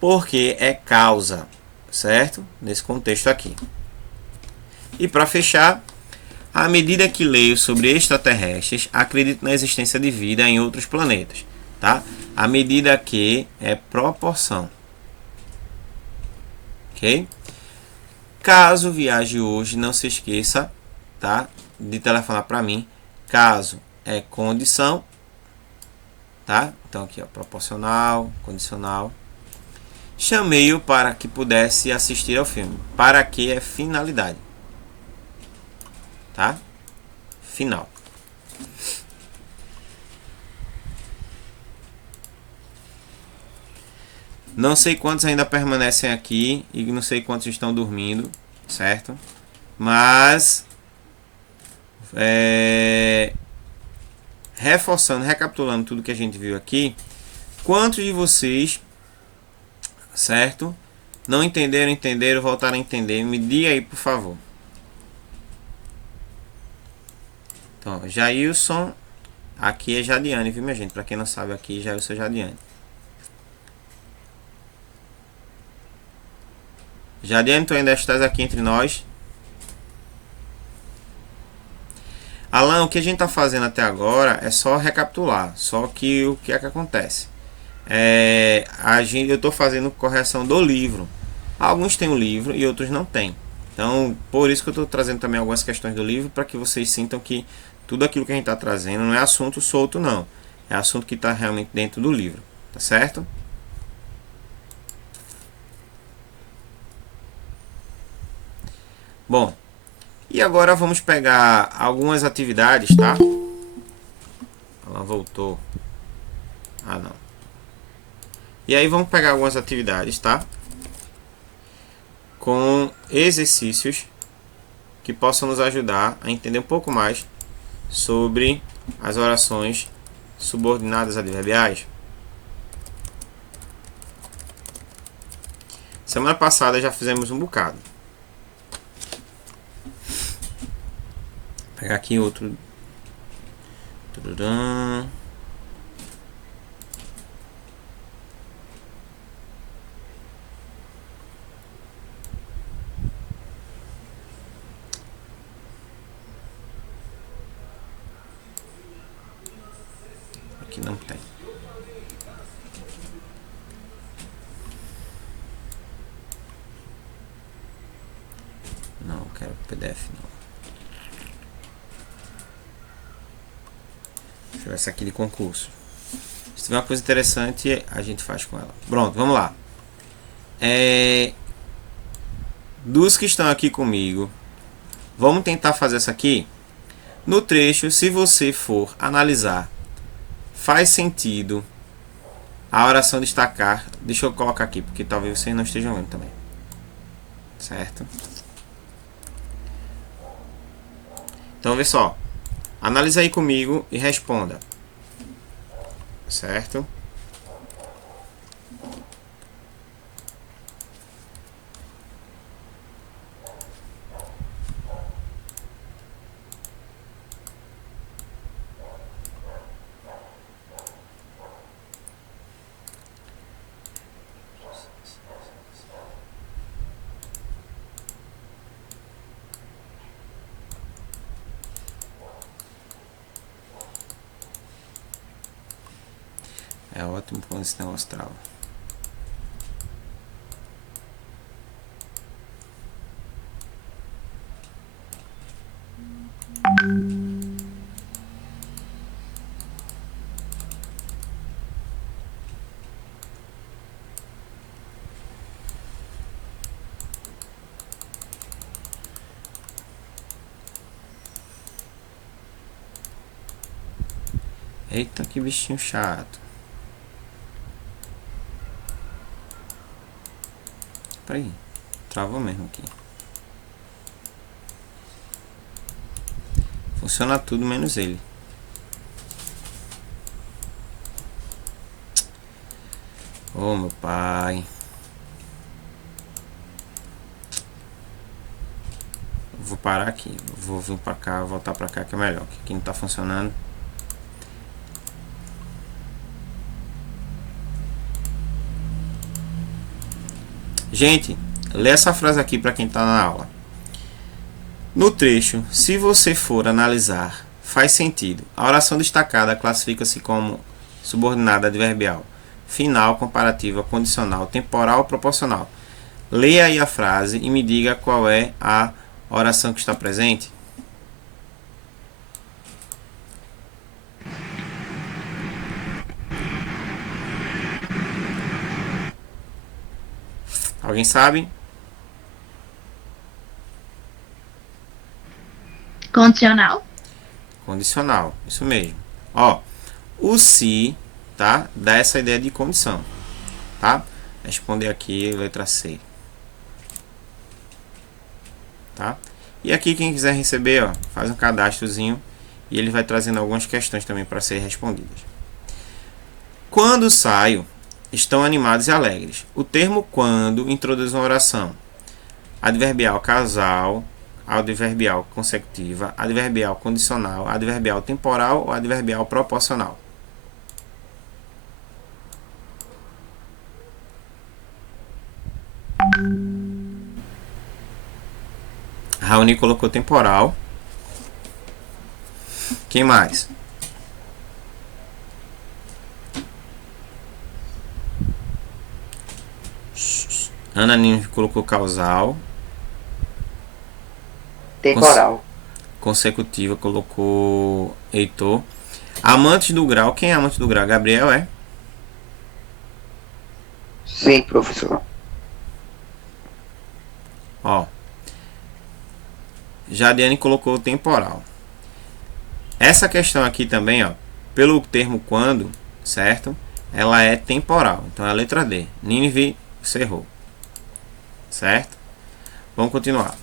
porque é causa, certo? Nesse contexto aqui. E para fechar, à medida que leio sobre extraterrestres, acredito na existência de vida em outros planetas, tá? À medida que é proporção. Ok? Caso viaje hoje, não se esqueça, tá? De telefonar para mim. Caso é condição, tá? Então aqui, ó, proporcional, condicional. Chamei-o para que pudesse assistir ao filme. Para que é finalidade, tá? Final. Não sei quantos ainda permanecem aqui e não sei quantos estão dormindo, certo? Mas reforçando, recapitulando tudo que a gente viu aqui, quantos de vocês, certo? Não entenderam, entenderam, voltaram a entender? Me diga aí, por favor. Então, Jailson, aqui é Jadiane, viu, minha gente? Para quem não sabe, aqui Jailson é Jadiane. Jadiane, tu ainda estás aqui entre nós? Alan, o que a gente está fazendo até agora é só recapitular. Só que o que é que acontece? Eu estou fazendo correção do livro. Alguns têm o livro e outros não têm. Então, por isso que eu estou trazendo também algumas questões do livro, para que vocês sintam que tudo aquilo que a gente está trazendo não é assunto solto, não. É assunto que está realmente dentro do livro. Tá certo? Bom, e agora vamos pegar algumas atividades, tá? Ela voltou. Ah, não. E aí vamos pegar algumas atividades, tá? Com exercícios que possam nos ajudar a entender um pouco mais sobre as orações subordinadas adverbiais. Semana passada já fizemos um bocado. Vou pegar aqui outro. aqui não tem. Não, eu quero PDF não. Deixa eu ver essa aqui de concurso. Se tiver uma coisa interessante, a gente faz com ela. Pronto, vamos lá. Dos que estão aqui comigo, vamos tentar fazer essa aqui. No trecho, se você for analisar, faz sentido a oração destacar. Deixa eu colocar aqui, porque talvez vocês não estejam vendo também. Certo? Então, vê só. Analisa aí comigo e responda. Certo? É ótimo quando esse negócio trava. Eita, que bichinho chato. Peraí, travou mesmo aqui. Funciona tudo menos ele. Oh, meu pai. Vou parar aqui. Vou vir pra cá, voltar pra cá que é melhor. Que aqui não tá funcionando. Gente, lê essa frase aqui para quem está na aula. No trecho, se você for analisar, faz sentido. A oração destacada classifica-se como subordinada adverbial, final, comparativa, condicional, temporal ou proporcional. Leia aí a frase e me diga qual é a oração que está presente. Alguém sabe? Condicional. Condicional, isso mesmo. Ó, o se, tá? Dá essa ideia de condição, tá? Responder aqui, letra C. Tá? E aqui quem quiser receber, ó, faz um cadastrozinho e ele vai trazendo algumas questões também para serem respondidas. Quando saio, estão animados e alegres. O termo quando introduz uma oração. Adverbial casal, adverbial consecutiva, adverbial condicional, adverbial temporal ou adverbial proporcional. Raoni colocou temporal. Quem mais? Ana Nini colocou causal. Temporal. Consecutiva colocou Heitor. Amantes do grau. Quem é amante do grau? Gabriel é? Sim, professor. Ó. Jadiane colocou temporal. Essa questão aqui também, ó, pelo termo quando, certo? Ela é temporal. Então é a letra D. Nínive, você errou. Certo? Vamos continuar.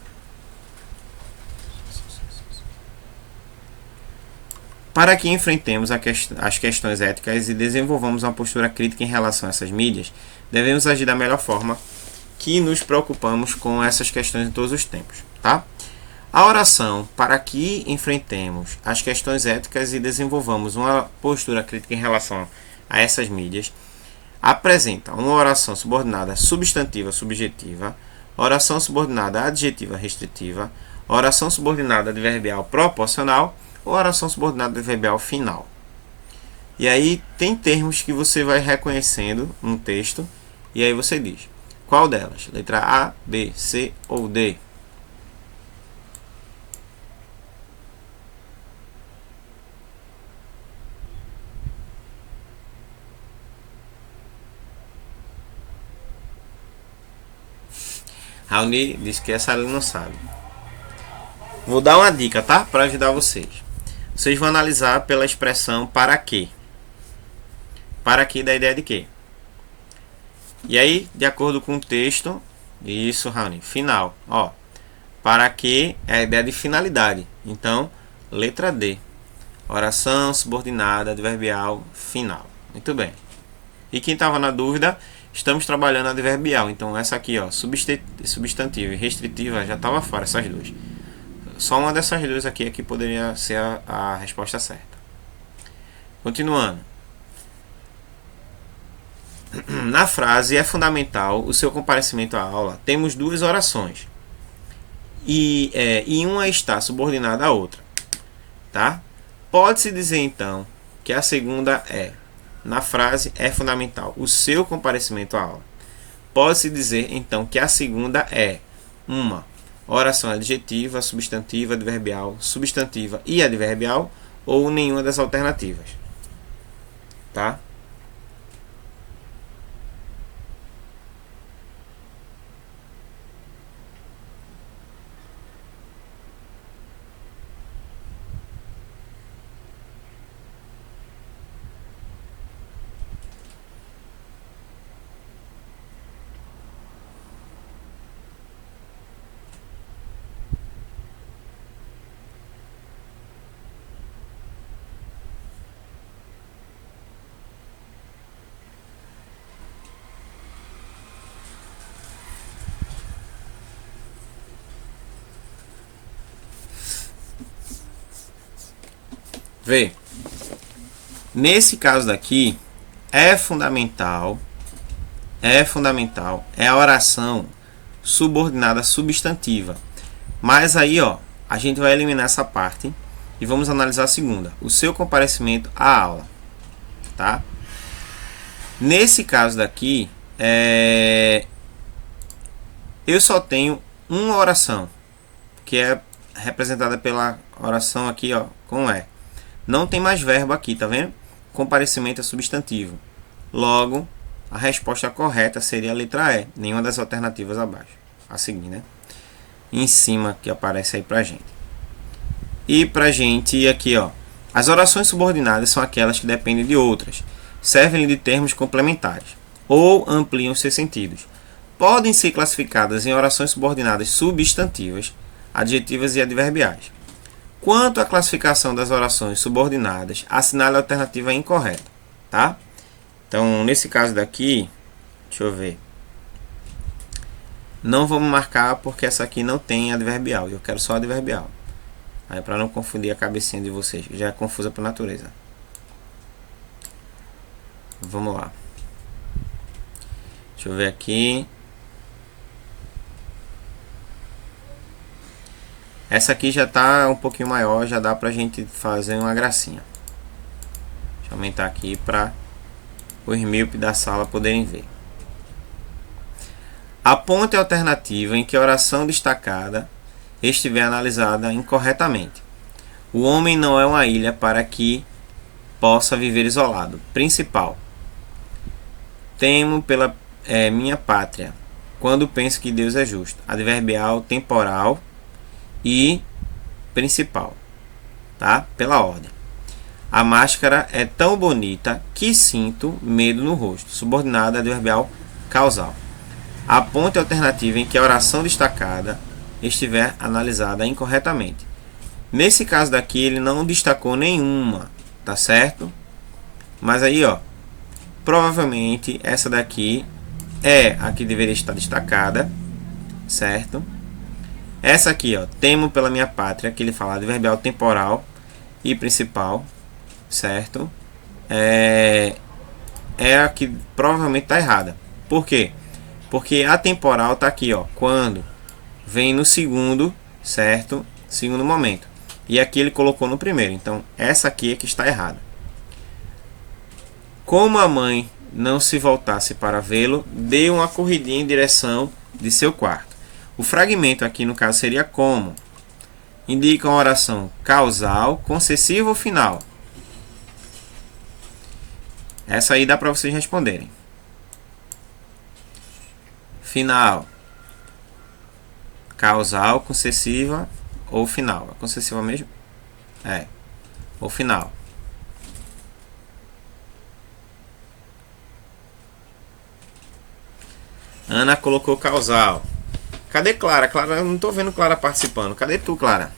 Para que enfrentemos as questões éticas e desenvolvamos uma postura crítica em relação a essas mídias, devemos agir da melhor forma que nos preocupamos com essas questões em todos os tempos, tá? A oração para que enfrentemos as questões éticas e desenvolvamos uma postura crítica em relação a essas mídias apresenta uma oração subordinada substantiva subjetiva, oração subordinada adjetiva restritiva, oração subordinada adverbial proporcional ou oração subordinada adverbial final. E aí tem termos que você vai reconhecendo no texto. E aí você diz: qual delas? Letra A, B, C ou D? Raoni disse que essa ali não sabe. Vou dar uma dica, tá? Para ajudar vocês. Vocês vão analisar pela expressão para quê. Para quê da ideia de quê? E aí, de acordo com o texto, isso, Raoni, final. Ó, para quê é a ideia de finalidade. Então, letra D. Oração subordinada, adverbial, final. Muito bem. E quem estava na dúvida, estamos trabalhando adverbial. Então, essa aqui, ó, substantivo e restritiva, já estava fora, essas duas. Só uma dessas duas aqui é que poderia ser a resposta certa. Continuando. Na frase é fundamental o seu comparecimento à aula. Temos duas orações. E uma está subordinada à outra. Tá? Pode-se dizer então que a segunda é. Na frase é fundamental o seu comparecimento à aula. Pode-se dizer então que a segunda é uma oração adjetiva, substantiva, adverbial, substantiva e adverbial, ou nenhuma das alternativas. Tá? Vê. Nesse caso daqui, é fundamental, é a oração subordinada substantiva. Mas aí, ó, a gente vai eliminar essa parte e vamos analisar a segunda, o seu comparecimento à aula, tá? Nesse caso daqui, eu só tenho uma oração, que é representada pela oração aqui, ó, com E. Não tem mais verbo aqui, tá vendo? Comparecimento é substantivo. Logo, a resposta correta seria a letra E, nenhuma das alternativas abaixo. A seguir, né? Em cima que aparece aí pra gente. E pra gente aqui, ó. As orações subordinadas são aquelas que dependem de outras. Servem de termos complementares ou ampliam seus sentidos. Podem ser classificadas em orações subordinadas substantivas, adjetivas e adverbiais. Quanto à classificação das orações subordinadas, assinale a alternativa incorreta, tá? Então, nesse caso daqui, deixa eu ver. Não vamos marcar porque essa aqui não tem adverbial, eu quero só adverbial. Aí, para não confundir a cabecinha de vocês, já é confusa por natureza. Vamos lá. Deixa eu ver aqui. Essa aqui já está um pouquinho maior, já dá pra gente fazer uma gracinha. Deixa eu aumentar aqui para os míopes da sala poderem ver. Aponte a alternativa em que a oração destacada estiver analisada incorretamente. O homem não é uma ilha para que possa viver isolado. Principal. Temo pela minha pátria, quando penso que Deus é justo. Adverbial, temporal e principal, tá? Pela ordem. A máscara é tão bonita que sinto medo no rosto. Subordinada, adverbial, causal. Aponte a alternativa em que a oração destacada estiver analisada incorretamente. Nesse caso daqui, ele não destacou nenhuma, tá certo? Mas aí, ó, provavelmente essa daqui é a que deveria estar destacada, certo? Essa aqui, ó, temo pela minha pátria, que ele fala adverbial temporal e principal, certo? É a que provavelmente está errada. Por quê? Porque a temporal está aqui, ó, quando vem no segundo, certo? Segundo momento. E aqui ele colocou no primeiro. Então, essa aqui é que está errada. Como a mãe não se voltasse para vê-lo, dê uma corridinha em direção de seu quarto. O fragmento aqui no caso seria como. Indica uma oração causal, concessiva ou final. Essa aí dá para vocês responderem. Final. Causal, concessiva ou final. É concessiva mesmo? É. Ou final. Ana colocou causal. Cadê Clara? Clara, eu não tô vendo Clara participando. Cadê tu, Clara?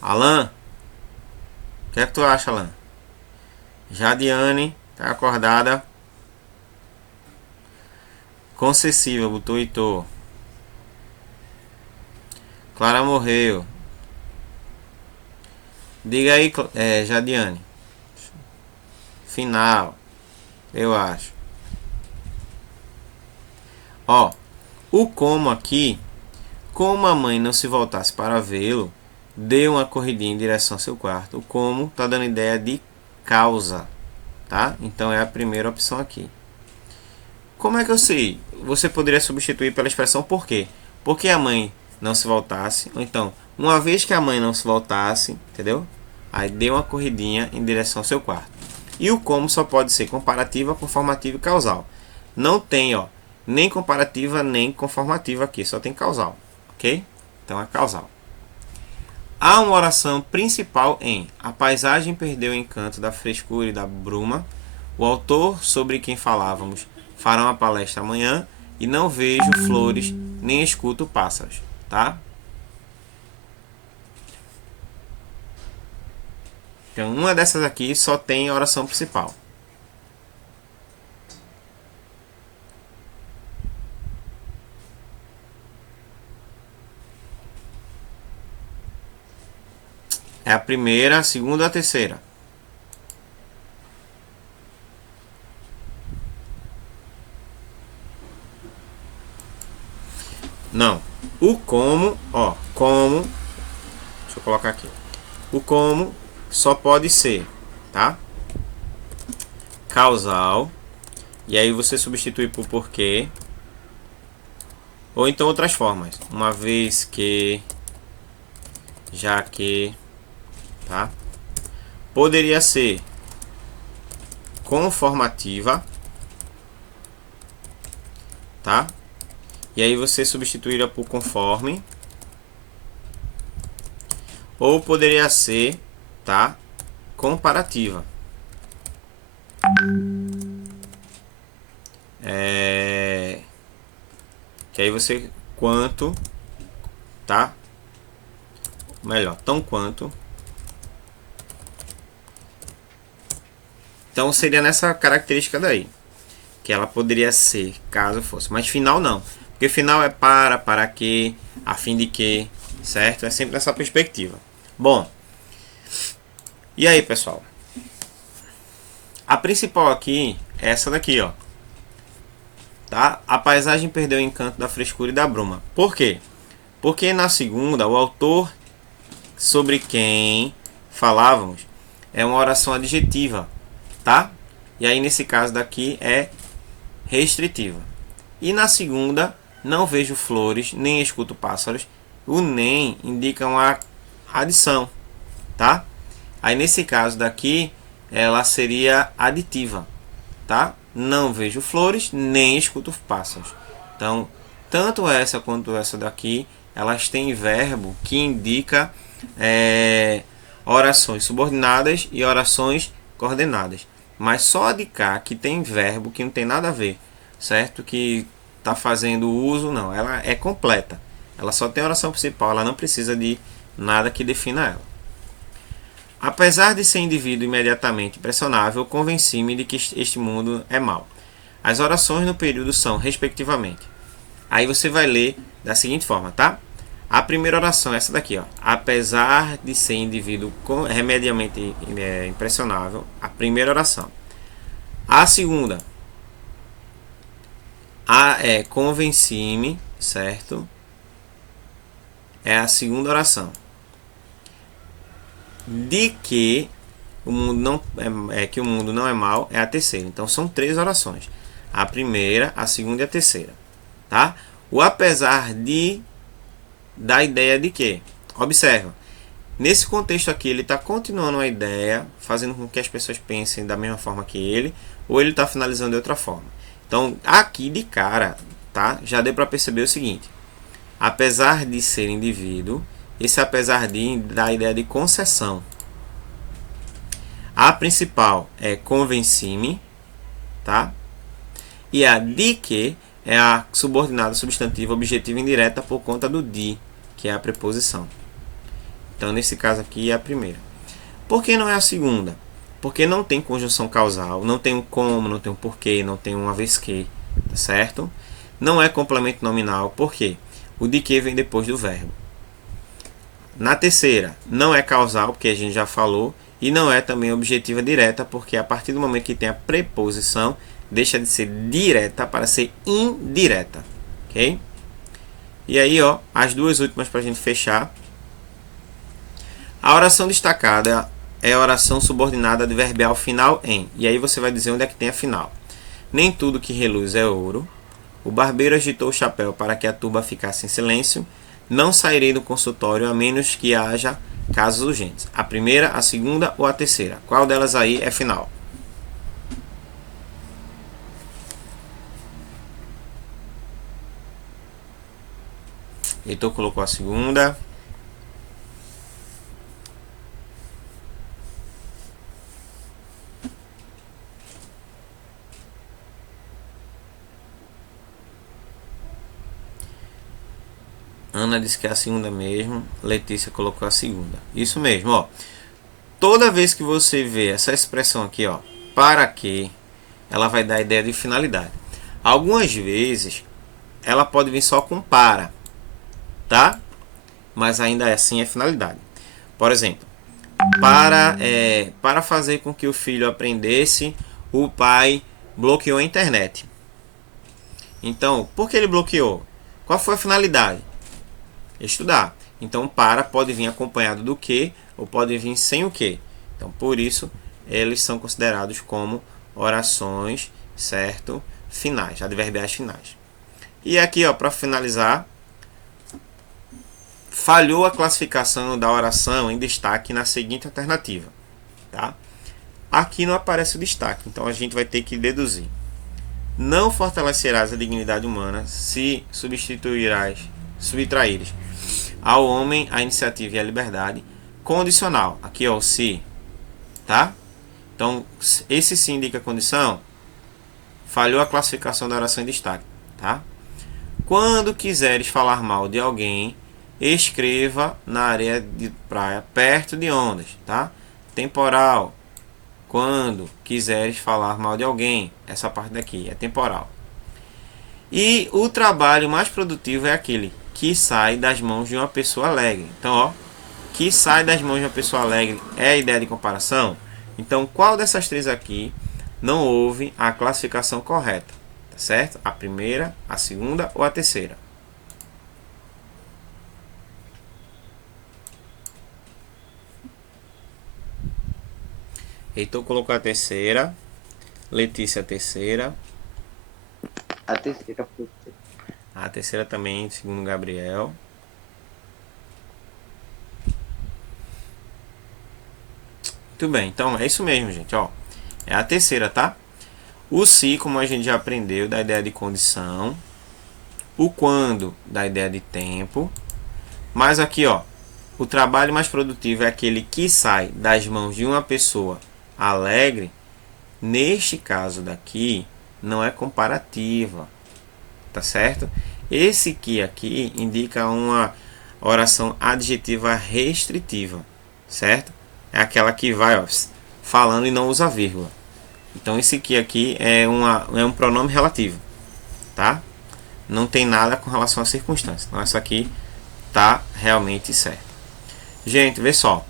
Alan? O que é que tu acha, Alan? Jadiane, tá acordada. Concessiva, botou Heitor. Clara morreu. Diga aí, Jadiane. Final. Eu acho. Ó, o como aqui, como a mãe não se voltasse para vê-lo, deu uma corridinha em direção ao seu quarto. O como tá dando ideia de causa, tá? Então é a primeira opção aqui. Como é que eu sei? Você poderia substituir pela expressão por quê? Porque a mãe não se voltasse, ou então, uma vez que a mãe não se voltasse, entendeu? Aí deu uma corridinha em direção ao seu quarto. E o como só pode ser comparativa, conformativa e causal. Não tem, ó, nem comparativa nem conformativa aqui, só tem causal, ok? Então é causal. Há uma oração principal em a paisagem perdeu o encanto da frescura e da bruma. O autor sobre quem falávamos fará uma palestra amanhã e não vejo flores nem escuto pássaros, tá? Então uma dessas aqui só tem a oração principal. É a primeira, a segunda ou a terceira? Não. O como, ó, como. Deixa eu colocar aqui. O como só pode ser, tá? Causal. E aí você substitui por porquê. Ou então outras formas. Uma vez que, já que, tá? Poderia ser conformativa, tá? E aí você substituiria por conforme. Ou poderia ser, tá? Comparativa. Que aí você quanto, tá? Melhor, tão quanto. Então seria nessa característica daí, que ela poderia ser, caso fosse. Mas final não, porque final é para que, a fim de que, certo? É sempre nessa perspectiva. Bom, e aí, pessoal? A principal aqui é essa daqui, ó. Tá? A paisagem perdeu o encanto da frescura e da bruma. Por quê? Porque na segunda, o autor sobre quem falávamos é uma oração adjetiva, tá? E aí nesse caso daqui é restritiva. E na segunda, não vejo flores, nem escuto pássaros. O nem indica uma adição, tá? Aí nesse caso daqui, ela seria aditiva, tá? Não vejo flores, nem escuto pássaros. Então, tanto essa quanto essa daqui, elas têm verbo que indica orações subordinadas e orações coordenadas. Mas só a de cá que tem verbo que não tem nada a ver, certo? Que está fazendo uso, não. Ela é completa. Ela só tem oração principal, ela não precisa de nada que defina ela. Apesar de ser indivíduo imediatamente impressionável, convenci-me de que este mundo é mau. As orações no período são, respectivamente. Aí você vai ler da seguinte forma, tá? A primeira oração é essa daqui, ó. Apesar de ser indivíduo remediamente impressionável, a primeira oração. A segunda, Convenci-me, certo? É a segunda oração. De que o mundo não é mau é a terceira. Então são 3 orações. A primeira, a segunda e a terceira, tá? O apesar de da ideia de que, observa, nesse contexto aqui ele está continuando a ideia, fazendo com que as pessoas pensem da mesma forma que ele, ou ele está finalizando de outra forma. Então aqui de cara, tá? Já deu para perceber o seguinte: apesar de ser indivíduo, esse apesar de dá a ideia de concessão. A principal é convenci-me, tá? E a de que é a subordinada substantiva objetiva indireta por conta do de, que é a preposição. Então, nesse caso aqui é a primeira. Por que não é a segunda? Porque não tem conjunção causal, não tem um como, não tem um porquê, não tem uma vez que, tá certo? Não é complemento nominal, por quê? O de que vem depois do verbo. Na terceira, não é causal, porque a gente já falou, e não é também objetiva direta, porque a partir do momento que tem a preposição, deixa de ser direta para ser indireta, ok? E aí, ó, as duas últimas para a gente fechar. A oração destacada é a oração subordinada adverbial final em. E aí você vai dizer onde é que tem a final. Nem tudo que reluz é ouro. O barbeiro agitou o chapéu para que a turba ficasse em silêncio. Não sairei do consultório a menos que haja casos urgentes. A primeira, a segunda ou a terceira? Qual delas aí é final? Heitor colocou a segunda. Ana disse que é a segunda mesmo. Letícia colocou a segunda. Isso mesmo, ó. Toda vez que você vê essa expressão aqui, ó, para que, ela vai dar a ideia de finalidade. Algumas vezes ela pode vir só com para, tá? Mas ainda assim é finalidade. Por exemplo, para fazer com que o filho aprendesse, o pai bloqueou a internet. Então, por que ele bloqueou? Qual foi a finalidade? Estudar. Então, para pode vir acompanhado do que ou pode vir sem o que. Então, por isso, eles são considerados como orações, certo? Finais, adverbiais finais. E aqui, ó, para finalizar, falhou a classificação da oração em destaque na seguinte alternativa, tá? Aqui não aparece o destaque, então a gente vai ter que deduzir. Não fortalecerás a dignidade humana se subtraíres ao homem a iniciativa e a liberdade. Condicional, aqui ó, o se, tá? Então, esse se indica condição. Falhou a classificação da oração em destaque, tá? Quando quiseres falar mal de alguém, escreva na areia de praia, perto de ondas, tá? Temporal. Quando quiseres falar mal de alguém, essa parte daqui é temporal. E o trabalho mais produtivo é aquele que sai das mãos de uma pessoa alegre. Então, ó, que sai das mãos de uma pessoa alegre é a ideia de comparação. Então, qual dessas três aqui não houve a classificação correta? Tá certo? A primeira, a segunda ou a terceira? Heitor colocou a terceira. Letícia a terceira. A terceira. A terceira também, segundo Gabriel. Muito bem, então é isso mesmo, gente. Ó, é a terceira, tá? O se, como a gente já aprendeu, da ideia de condição. O quando, da ideia de tempo. Mas aqui, ó, o trabalho mais produtivo é aquele que sai das mãos de uma pessoa alegre. Neste caso daqui, não é comparativa, tá certo? Esse que aqui indica uma oração adjetiva restritiva, certo? É aquela que vai, ó, falando e não usa vírgula. Então esse que aqui é um pronome relativo, tá? Não tem nada com relação à circunstância. Então essa aqui tá realmente certo. Gente, vê só.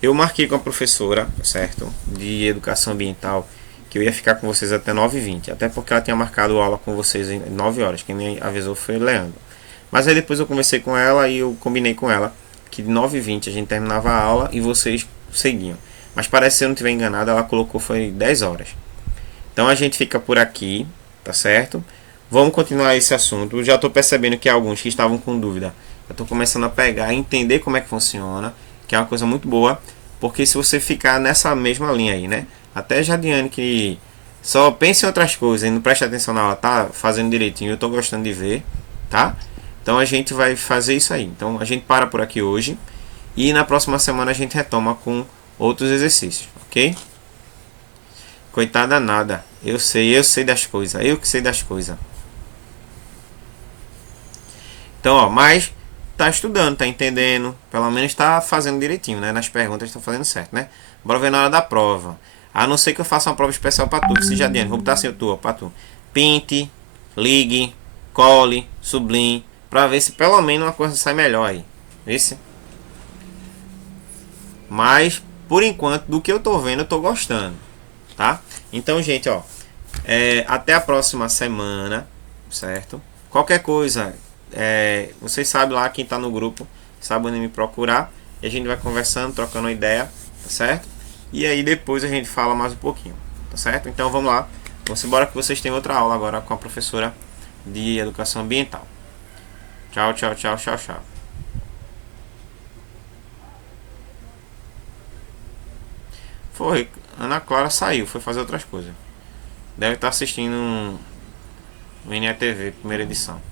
Eu marquei com a professora, certo? De educação ambiental, que eu ia ficar com vocês até 9h20. Até porque ela tinha marcado aula com vocês em 9 horas. Quem me avisou foi o Leandro. Mas aí depois eu conversei com ela e eu combinei com ela que de 9h20 a gente terminava a aula e vocês seguiam. Mas parece que, se eu não estiver enganado, ela colocou foi 10 horas. Então a gente fica por aqui, tá certo? Vamos continuar esse assunto. Eu já estou percebendo que alguns que estavam com dúvida, eu estou começando a pegar e entender como é que funciona, que é uma coisa muito boa, porque se você ficar nessa mesma linha aí, né? Até Jadiane, que só pensa em outras coisas e não presta atenção na aula, tá fazendo direitinho, eu estou gostando de ver, tá? Então a gente vai fazer isso aí. Então a gente para por aqui hoje e na próxima semana a gente retoma com outros exercícios, ok? Coitada nada. Eu sei das coisas. Eu que sei das coisas. Então, ó, mas tá estudando, tá entendendo, pelo menos tá fazendo direitinho, né? Nas perguntas tá fazendo certo, né? Bora ver na hora da prova. A não ser que eu faça uma prova especial pra tu. Se já adianta, vou botar assim tua pra tu. Pinte, ligue, cole, sublime, pra ver se pelo menos uma coisa sai melhor aí. Esse. Mas por enquanto, do que eu tô vendo, eu tô gostando, tá? Então, gente, ó, até a próxima semana, certo? Qualquer coisa, vocês sabem lá, quem tá no grupo sabe onde me procurar, e a gente vai conversando, trocando ideia, tá certo? E aí depois a gente fala mais um pouquinho, tá certo? Então vamos lá, vamos embora que vocês têm outra aula agora com a professora de educação ambiental. Tchau, tchau, tchau, tchau, tchau. Foi, Ana Clara saiu, foi fazer outras coisas. Deve estar assistindo o NETV, primeira edição.